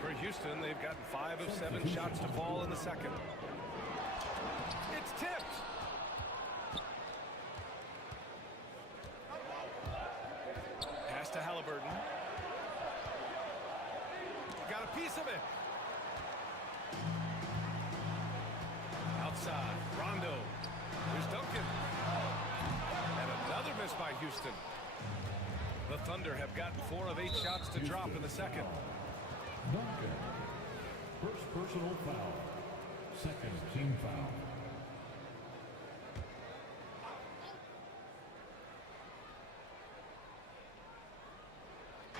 For Houston, they've gotten 5 of 7 shots to fall in the second. It's tipped. Pass to Halliburton. Got a piece of it. Outside, Rondo. Here's Duncan. And another miss by Houston. The Thunder have gotten 4 of 8 shots to drop in the second. Duncan. First personal foul. Second team foul.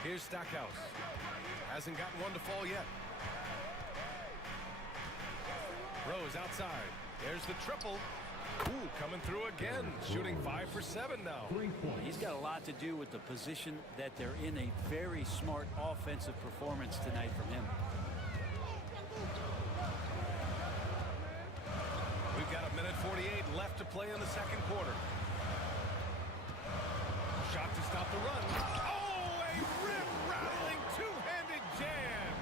Here's Stackhouse. Hasn't gotten one to fall yet. Rose outside. There's the triple. Ooh, coming through again. Shooting 5 for 7 now. 3 points. He's got a lot to do with the position that they're in. A very smart offensive performance tonight from him. We've got 1:48 left to play in the second quarter. Shot to stop the run. Oh, a rim-rattling two-handed jam.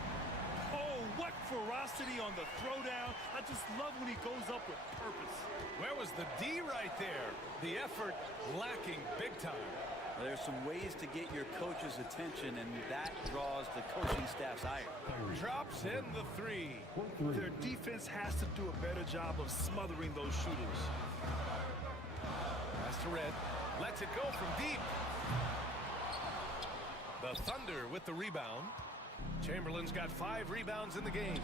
Oh, what ferocity on the throwdown. I just love when he goes up with purpose. Where was the D right there? The effort lacking big time. There's some ways to get your coach's attention, and that draws the coaching staff's ire. Drops in the 3. Their defense has to do a better job of smothering those shooters. Pass to Red. Lets it go from deep. The Thunder with the rebound. Chamberlain's got 5 rebounds in the game.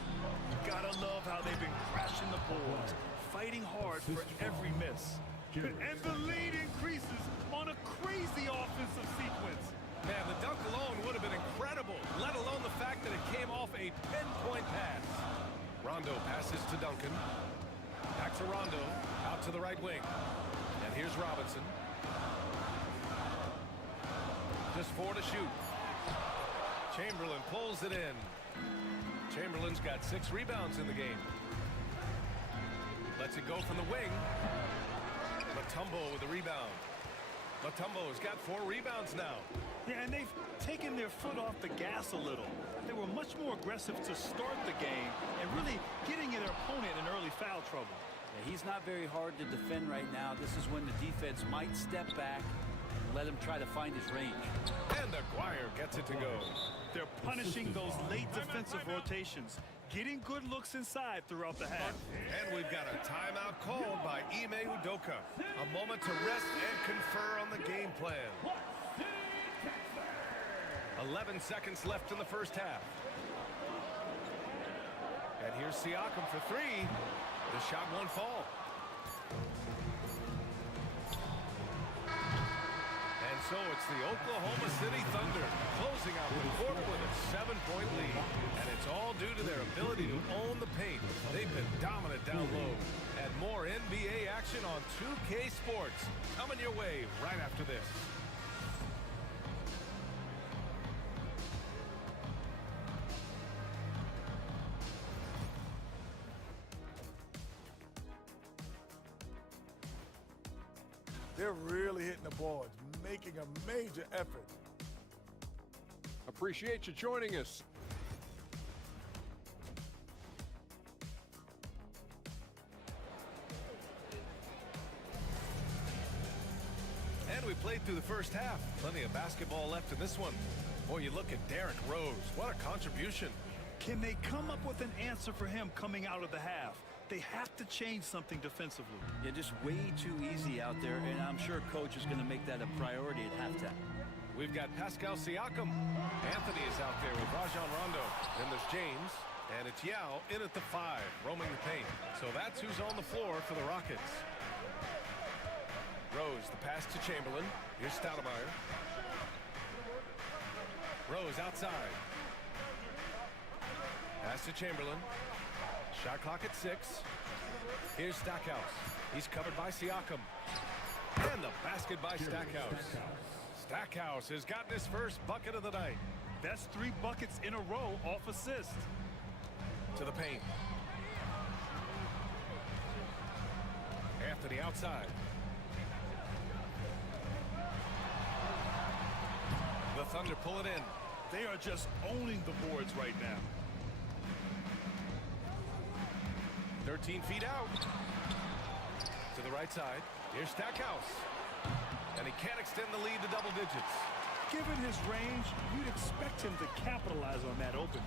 Gotta love how they've been crashing the boards, fighting hard for every miss. And the lead increases on a crazy offensive sequence. Man, the dunk alone would have been incredible, let alone the fact that it came off a pinpoint pass. Rondo passes to Duncan. Back to Rondo, out to the right wing. And here's Robinson. Just 4 to shoot. Chamberlain pulls it in. Chamberlain's got 6 rebounds in the game. Lets it go from the wing. Mutombo with the rebound. Mutombo's got 4 rebounds now. Yeah, and they've taken their foot off the gas a little. They were much more aggressive to start the game and really getting their opponent in early foul trouble. Yeah, he's not very hard to defend right now. This is when the defense might step back and let him try to find his range. And Aguirre gets it to go. They're punishing those late defensive rotations, getting good looks inside throughout the half. And we've got a timeout called by Ime Udoka. A moment to rest and confer on the game plan. 11 seconds left in the first half. And here's Siakam for three. The shot won't fall. And so it's the Oklahoma City Thunder closing out the quarter with a 7-point lead. And it's all due to their ability to own the paint. They've been dominant down low. And more NBA action on 2K Sports coming your way right after this. They're really hitting the boards, making a major effort. Appreciate you joining us. And we played through the first half. Plenty of basketball left in this one. Boy, you look at Derrick Rose. What a contribution. Can they come up with an answer for him coming out of the half? They have to change something defensively. Yeah, just way too easy out there, and I'm sure coach is going to make that a priority at halftime. We've got Pascal Siakam. Anthony is out there with Rajon Rondo. Then there's James, and it's Yao in at the 5, roaming the paint. So that's who's on the floor for the Rockets. Rose, the pass to Chamberlain. Here's Stoudemire. Rose outside. Pass to Chamberlain. Shot clock at 6. Here's Stackhouse. He's covered by Siakam. And the basket by Stackhouse. Stackhouse has gotten his first bucket of the night. That's 3 buckets in a row off assist. To the paint. Anthony outside. The Thunder pull it in. They are just owning the boards right now. 13 feet out. To the right side. Here's Stackhouse. And he can't extend the lead to double digits. Given his range, you'd expect him to capitalize on that opening.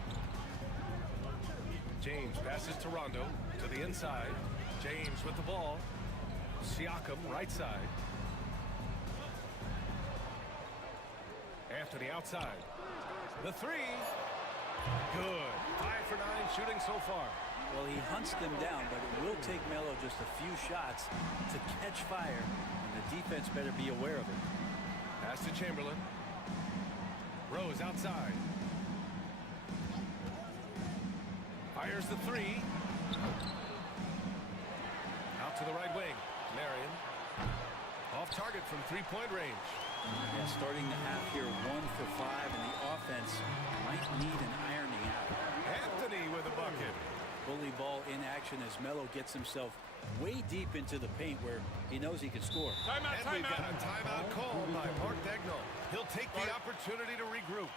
James passes to Rondo. To the inside. James with the ball. Siakam right side. Anthony outside. The 3. Good. 5 for 9 shooting so far. Well, he hunts them down, but it will take Melo just a few shots to catch fire, and the defense better be aware of it. Pass to Chamberlain. Rose outside. Fires the 3. Out to the right wing. Marion. Off target from 3-point range. Yeah, starting the half here 1 for 5, and the offense might need an ironing out. Anthony with a bucket. Bully ball in action as Melo gets himself way deep into the paint where he knows he can score. Timeout, and we've got a timeout called by Mark Daigneault. He'll take the opportunity to regroup.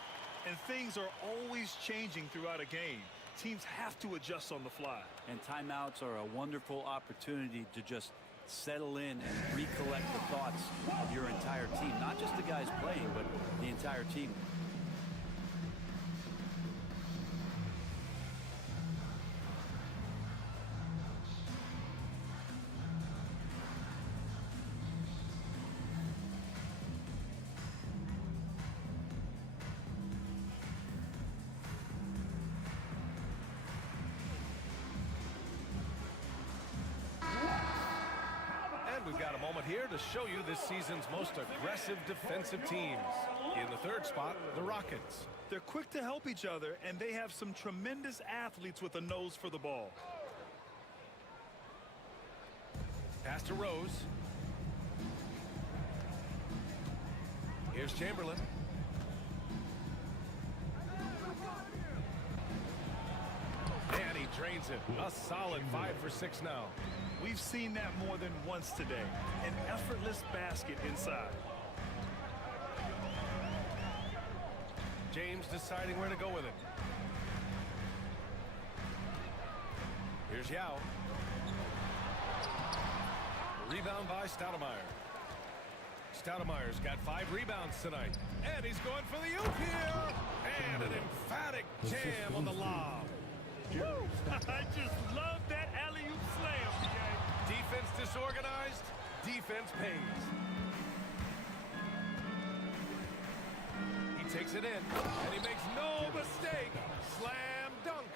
And things are always changing throughout a game. Teams have to adjust on the fly. And timeouts are a wonderful opportunity to just settle in and recollect the thoughts of your entire team. Not just the guys playing, but the entire team. We've got a moment here to show you this season's most aggressive defensive teams. In the 3rd spot, the Rockets. They're quick to help each other, and they have some tremendous athletes with a nose for the ball. Pass to Rose. Here's Chamberlain. And he drains it. A solid 5 for 6 now. We've seen that more than once today. An effortless basket inside. James deciding where to go with it. Here's Yao. Rebound by Stoudemire. Stoudemire's got 5 rebounds tonight. And he's going for the oop here. And an emphatic jam on the lob. I just love that alley-oop slam, PA. Defense disorganized, defense pays. He takes it in, and he makes no mistake. Slam dunk.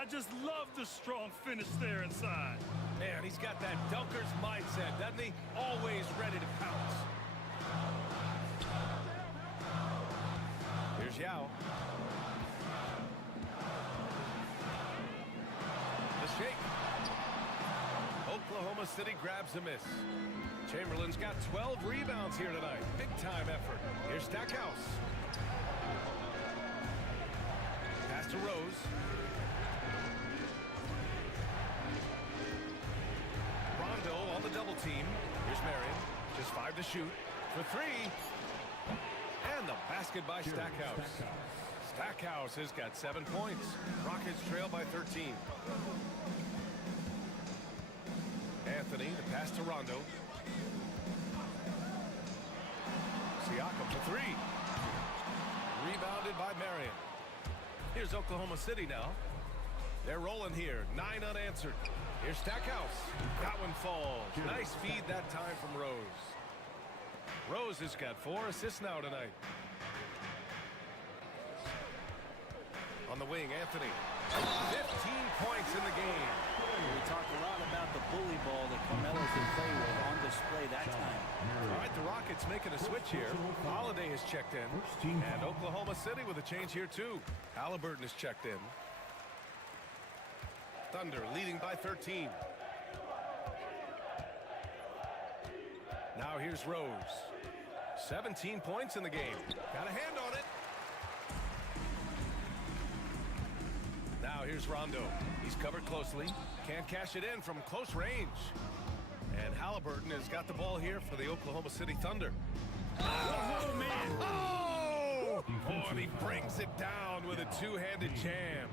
I just love the strong finish there inside. Man, he's got that dunker's mindset, doesn't he? Always ready to pounce. Here's Yao. The shake. Oklahoma City grabs the miss. Chamberlain's got 12 rebounds here tonight. Big time effort. Here's Stackhouse. Pass to Rose. Rondo on the double team. Here's Marion. Just 5 to shoot. For 3. And the basket by Stackhouse. Stackhouse has got 7 points. Rockets trail by 13. Anthony, the pass to Rondo. Siakam for 3. Rebounded by Marion. Here's Oklahoma City now. They're rolling here. 9 unanswered. Here's Stackhouse. That one falls. Nice feed that time from Rose. Rose has got 4 assists now tonight. On the wing, Anthony. 15 points in the game. We talk a lot about the bully ball that Carmelo can play with on display that time. All right, the Rockets making a switch here. Holiday is checked in. And Oklahoma City with a change here, too. Halliburton is checked in. Thunder leading by 13. Now here's Rose. 17 points in the game. Got a hand on it. Now here's Rondo. He's covered closely. Can't cash it in from close range. And Halliburton has got the ball here for the Oklahoma City Thunder. Oh, man. Oh! Oh, and he brings it down with a two-handed jam.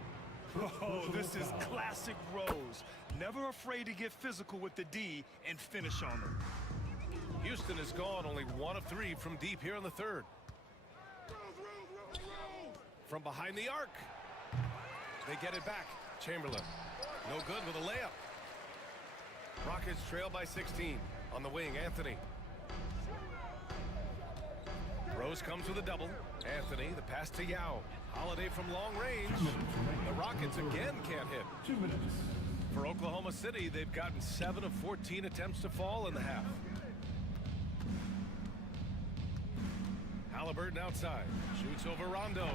Oh, this is classic Rose. Never afraid to get physical with the D and finish on them. Houston has gone only 1 of 3 from deep here in the third. From behind the arc. They get it back. Chamberlain. No good with a layup. Rockets trail by 16. On the wing, Anthony. Rose comes with a double. Anthony, the pass to Yao. Holiday from long range. The Rockets again can't hit. 2 minutes. For Oklahoma City, they've gotten 7 of 14 attempts to fall in the half. Halliburton outside. Shoots over Rondo.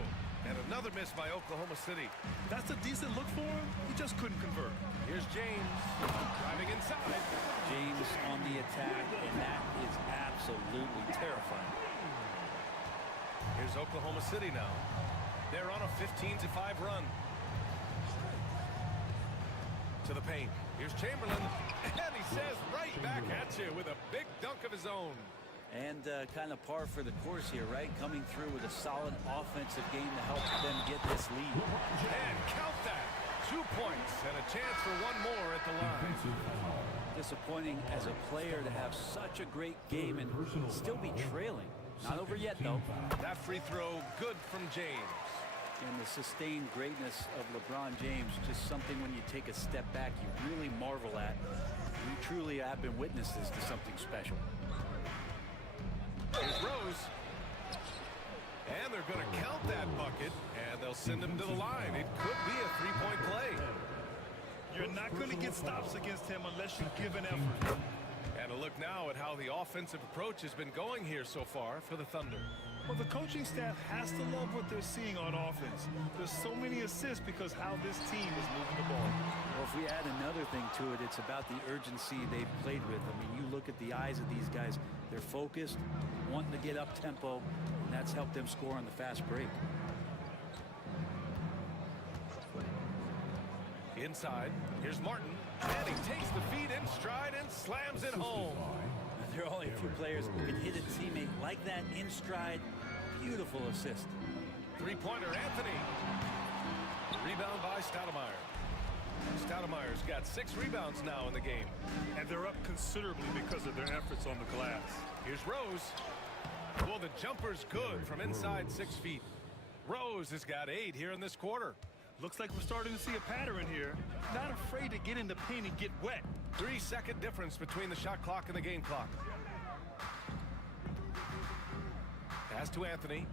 And another miss by Oklahoma City. That's a decent look for him. He just couldn't convert. Here's James. Driving inside. James on the attack, and that is absolutely terrifying. Here's Oklahoma City now. They're on a 15-5 run. To the paint. Here's Chamberlain. And he says right back at you with a big dunk of his own. And kind of par for the course here, right? Coming through with a solid offensive game to help them get this lead. And count that. 2 points and a chance for one more at the line. Disappointing as a player to have such a great game and still be trailing. Not over yet, though. That free throw good from James. And the sustained greatness of LeBron James, just something when you take a step back, you really marvel at. You truly have been witnesses to something special. Here's Rose. And they're going to count that bucket, and they'll send him to the line. It could be a three-point play. You're not going to get stops against him unless you give an effort. And a look now at how the offensive approach has been going here so far for the Thunder. Well, the coaching staff has to love what they're seeing on offense. There's so many assists because how this team is moving the ball. Well, if we add another thing to it, it's about the urgency they've played with. I mean, you look at the eyes of these guys. They're focused, wanting to get up tempo, and that's helped them score on the fast break. Inside, here's Martin, and he takes the feed in stride and slams it home. There are only a few players who can hit a teammate like that in stride. Beautiful assist. Three-pointer, Anthony. Rebound by Stoudemire. Stoudemire's got 6 rebounds now in the game. And they're up considerably because of their efforts on the glass. Here's Rose. Well, the jumper's good from inside 6 feet. Rose has got 8 here in this quarter. Looks like we're starting to see a pattern here. Not afraid to get in the paint and get wet. 3-second difference between the shot clock and the game clock. Pass to Anthony.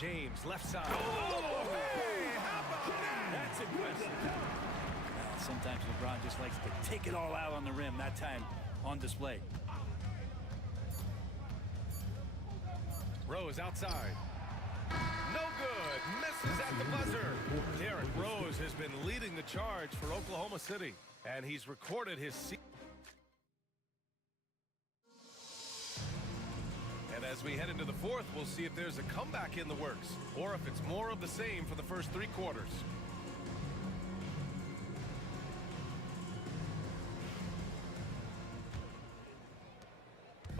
James, left side. Oh, hey, how about that? That's impressive. Sometimes LeBron just likes to take it all out on the rim. That time on display. Rose outside. No good. Misses at the buzzer. Derrick Rose has been leading the charge for Oklahoma City, and he's recorded his season. And as we head into the fourth, we'll see if there's a comeback in the works or if it's more of the same for the first 3 quarters.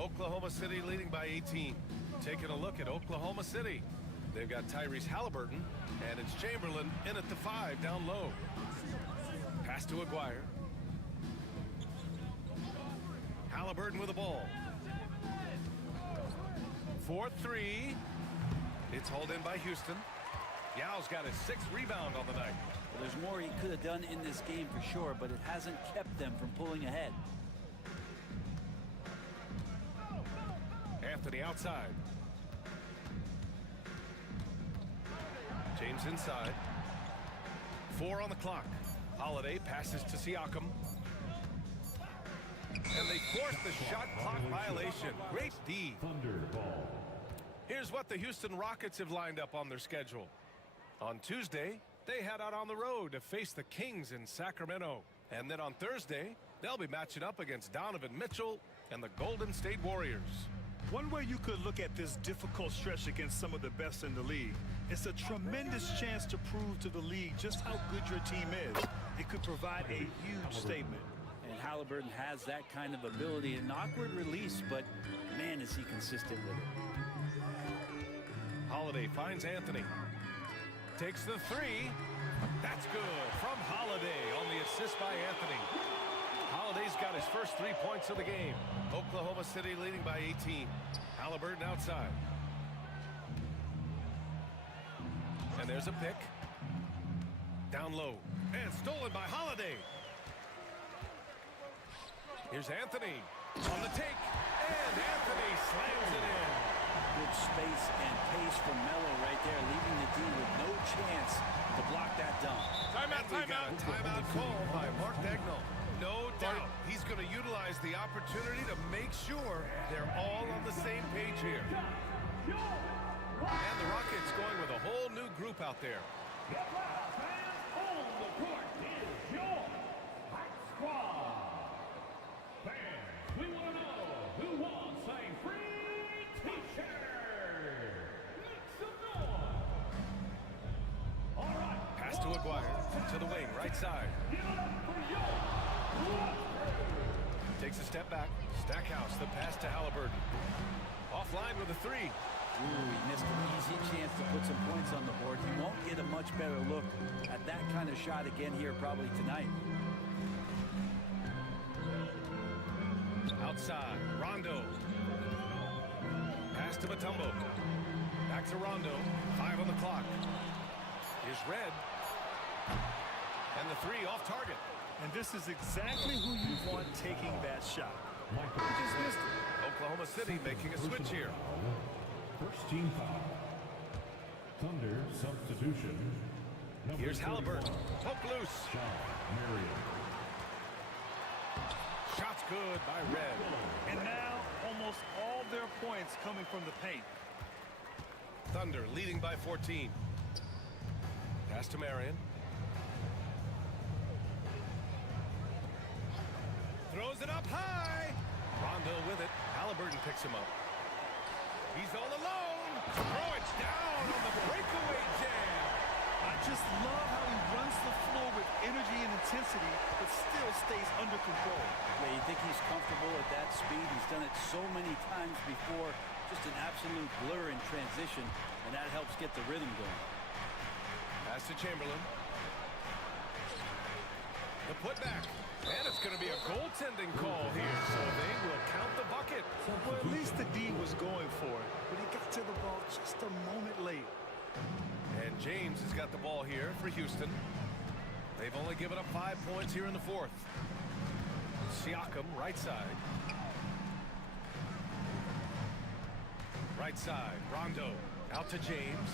Oklahoma City leading by 18. Taking a look at Oklahoma City. They've got Tyrese Halliburton, and it's Chamberlain in at the 5 down low. Pass to Aguirre. Halliburton with the ball. 4-3. It's hauled in by Houston. Yao's got his 6th rebound on the night. Well, there's more he could have done in this game for sure, but it hasn't kept them from pulling ahead. Anthony outside. James inside. 4 on the clock. Holiday passes to Siakam. And they force the shot clock violation. Great D. Thunder ball. Here's what the Houston Rockets have lined up on their schedule. On Tuesday, they head out on the road to face the Kings in Sacramento. And then on Thursday, they'll be matching up against Donovan Mitchell and the Golden State Warriors. One way you could look at this difficult stretch against some of the best in the league, it's a tremendous chance to prove to the league just how good your team is. It could provide a huge statement. And Halliburton has that kind of ability. An awkward release, but man, is he consistent with it. Holiday finds Anthony. Takes the 3. That's good from Holiday on the assist by Anthony. Holiday's got his first 3 points of the game. Oklahoma City leading by 18. Halliburton outside. And there's a pick. Down low. And stolen by Holiday. Here's Anthony on the take. And Anthony slams it in. Good space and pace from Melo right there, leaving the D with no chance to block that dunk. Timeout. Timeout call by Mark Dagnall. No doubt he's going to utilize the opportunity to make sure they're all on the same page here. And the Rockets going with a whole new group out there. On the court is your hot squad. Fans, we want to know who wants a free t-shirt. Make some noise. All right. Pass to Aguirre. To the wing, right side. Give it up for your Takes a step back. Stackhouse, the pass to Halliburton. Offline with a 3. Ooh, he missed an easy chance to put some points on the board. He won't get a much better look at that kind of shot again here probably tonight. Outside, Rondo. Pass to Mutombo. Back to Rondo. 5 on the clock. Here's Red. And the 3 off target. And this is exactly who you want taking that shot. He just missed it. Oklahoma City making a switch here. First team foul. Thunder substitution. Here's Halliburton. Poke loose. Marion. Shot's good by Red. And now almost all their points coming from the paint. Thunder leading by 14. Pass to Marion. Throws it up high. Rondo with it. Halliburton picks him up. He's all alone. Throw it down on the breakaway jam. I just love how he runs the floor with energy and intensity, but still stays under control. Yeah, you think he's comfortable at that speed? He's done it so many times before. Just an absolute blur in transition, and that helps get the rhythm going. Pass to Chamberlain. The putback. And it's going to be a goaltending call here, so they will count the bucket. Well, at least the D was going for it, but he got to the ball just a moment late. And James has got the ball here for Houston. They've only given up 5 points here in the fourth. Siakam, right side. Right side, Rondo. Out to James.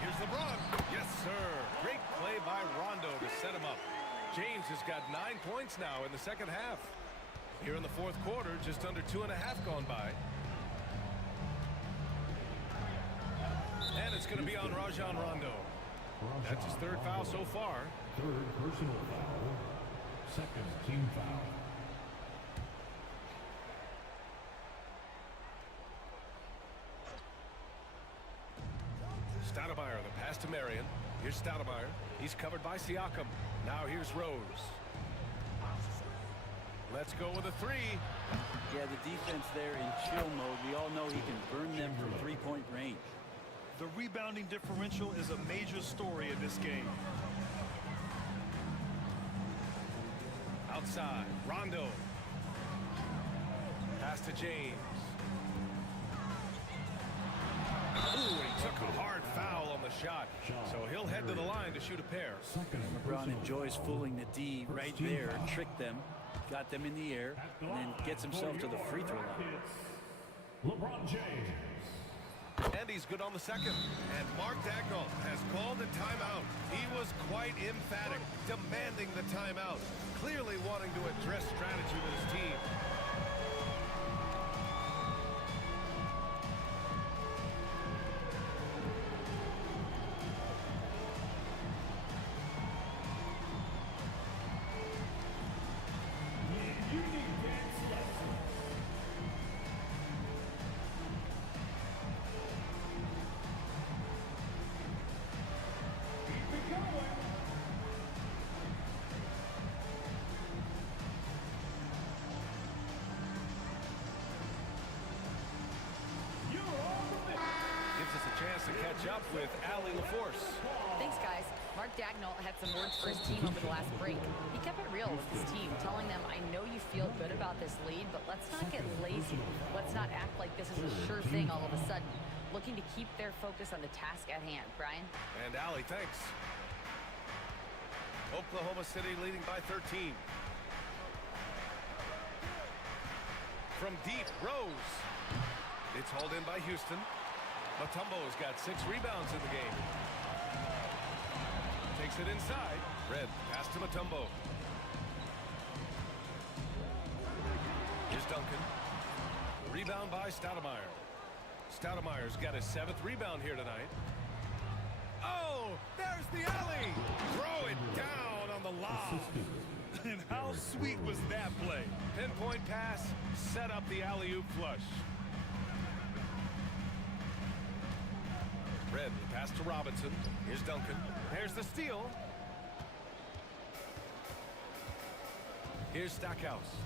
Here's LeBron. Yes, sir. Great play by Rondo to set him up. James has got 9 points now in the second half. Here in the fourth quarter, just under 2.5 gone by. And it's going to be on Rajon Rondo. That's his third foul so far. Third personal foul. Second team foul. Stoudemire, the pass to Marion. Here's Stoudemire. He's covered by Siakam. Now here's Rose. Let's go with a three. Yeah, the defense there in chill mode. We all know he can burn them from three-point range. The rebounding differential is a major story in this game. Outside, Rondo. Pass to James. Ooh, he took a hard foul on the shot. So he'll head to the line to shoot a pair. LeBron enjoys fooling the D right there, tricked them, got them in the air, and then gets himself to the free throw line. LeBron James. And he's good on the second. And Mark Daigneault has called a timeout. He was quite emphatic, demanding the timeout, clearly wanting to address strategy with his team. To catch up with Allie LaForce. Thanks, guys. Mark Daigneault had some words for his team over the last break. He kept it real with his team, telling them, I know you feel good about this lead, but let's not get lazy. Let's not act like this is a sure thing all of a sudden. Looking to keep their focus on the task at hand. Brian? And Allie, thanks. Oklahoma City leading by 13. From deep, Rose. It's hauled in by Houston. Mutombo's got 6 rebounds in the game. Takes it inside. Red, pass to Mutombo. Here's Duncan. Rebound by Stoudemire. Stoudemire's got his 7th rebound here tonight. Oh, there's the alley. Throw it down on the lob. And how sweet was that play? Pinpoint pass, set up the alley-oop flush. Red, pass to Robinson. Here's Duncan. There's the steal. Here's Stackhouse.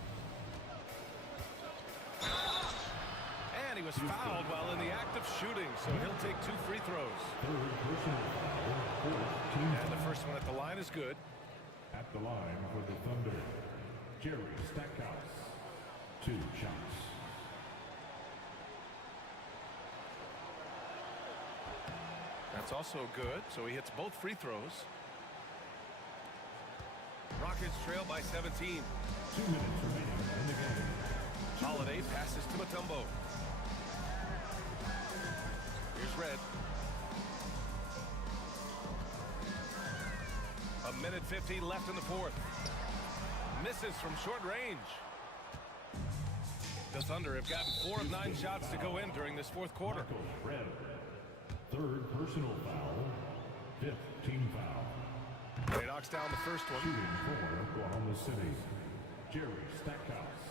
And he was fouled while in the act of shooting, so he'll take 2 free throws. And the first one at the line is good. At the line for the Thunder, Jerry Stackhouse. 2 shots. That's also good, so he hits both free throws. Rockets trail by 17. 2 minutes remaining in the game. Holiday passes to Mutombo. Here's Red. 1:50 left in the fourth. Misses from short range. The Thunder have gotten 4 of 9 shots to go in during this fourth quarter. Red. 3rd personal foul. 5th team foul. He knocks down the first one. Shooting for Oklahoma City, Jerry Stackhouse.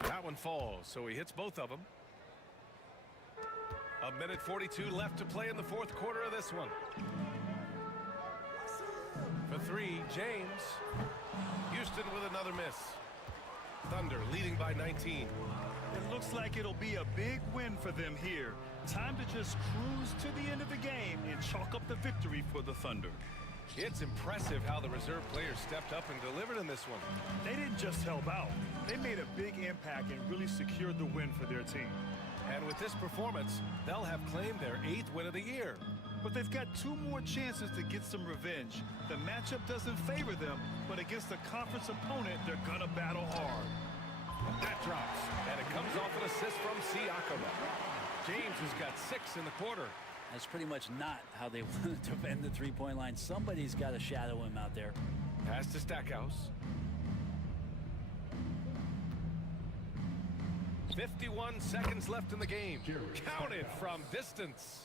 That one falls, so he hits both of them. 1:42 left to play in the fourth quarter of this one. For 3, James. Houston with another miss. Thunder leading by 19. It looks like it'll be a big win for them here. Time to just cruise to the end of the game and chalk up the victory for the Thunder. It's impressive how the reserve players stepped up and delivered in this one. They didn't just help out. They made a big impact and really secured the win for their team. And with this performance, they'll have claimed their 8th win of the year. But they've got 2 more chances to get some revenge. The matchup doesn't favor them, but against a conference opponent, they're gonna battle hard. That drops, and it comes off an assist from Siakam. James has got 6 in the quarter. That's pretty much not how they want to defend the three-point line. Somebody's got to shadow him out there. Pass to Stackhouse. 51 seconds left in the game. Counted from distance.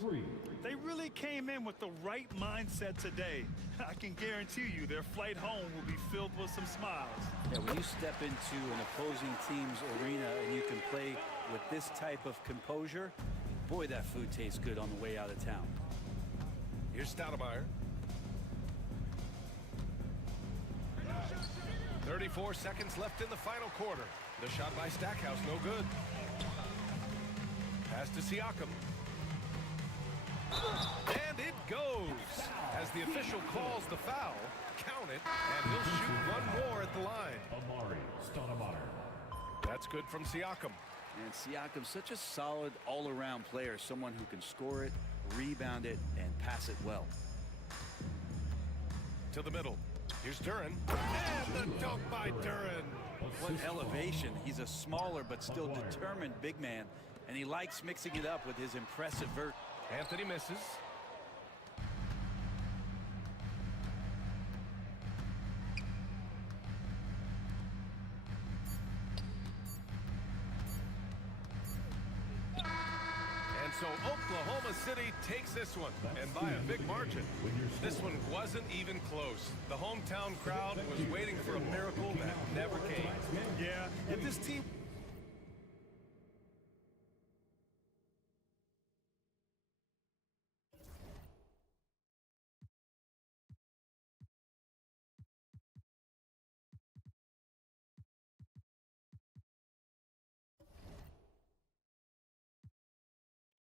They really came in with the right mindset today. I can guarantee you their flight home will be filled with some smiles. Yeah, when you step into an opposing team's arena and you can play with this type of composure, boy, that food tastes good on the way out of town. Here's Stoudemire. 34 seconds left in the final quarter. The shot by Stackhouse, no good. Pass to Siakam. And it goes. As the official calls the foul, count it, and he'll shoot one more at the line. Amari Stoudemire. That's good from Siakam. And Siakam's such a solid all-around player, someone who can score it, rebound it, and pass it well. To the middle. Here's Duren. And the dunk by Duren. What elevation. He's a smaller but still determined big man, and he likes mixing it up with his impressive vert. Anthony misses. And so Oklahoma City takes this one, and by a big margin. This one wasn't even close. The hometown crowd was waiting for a miracle that never came. Yeah, if this team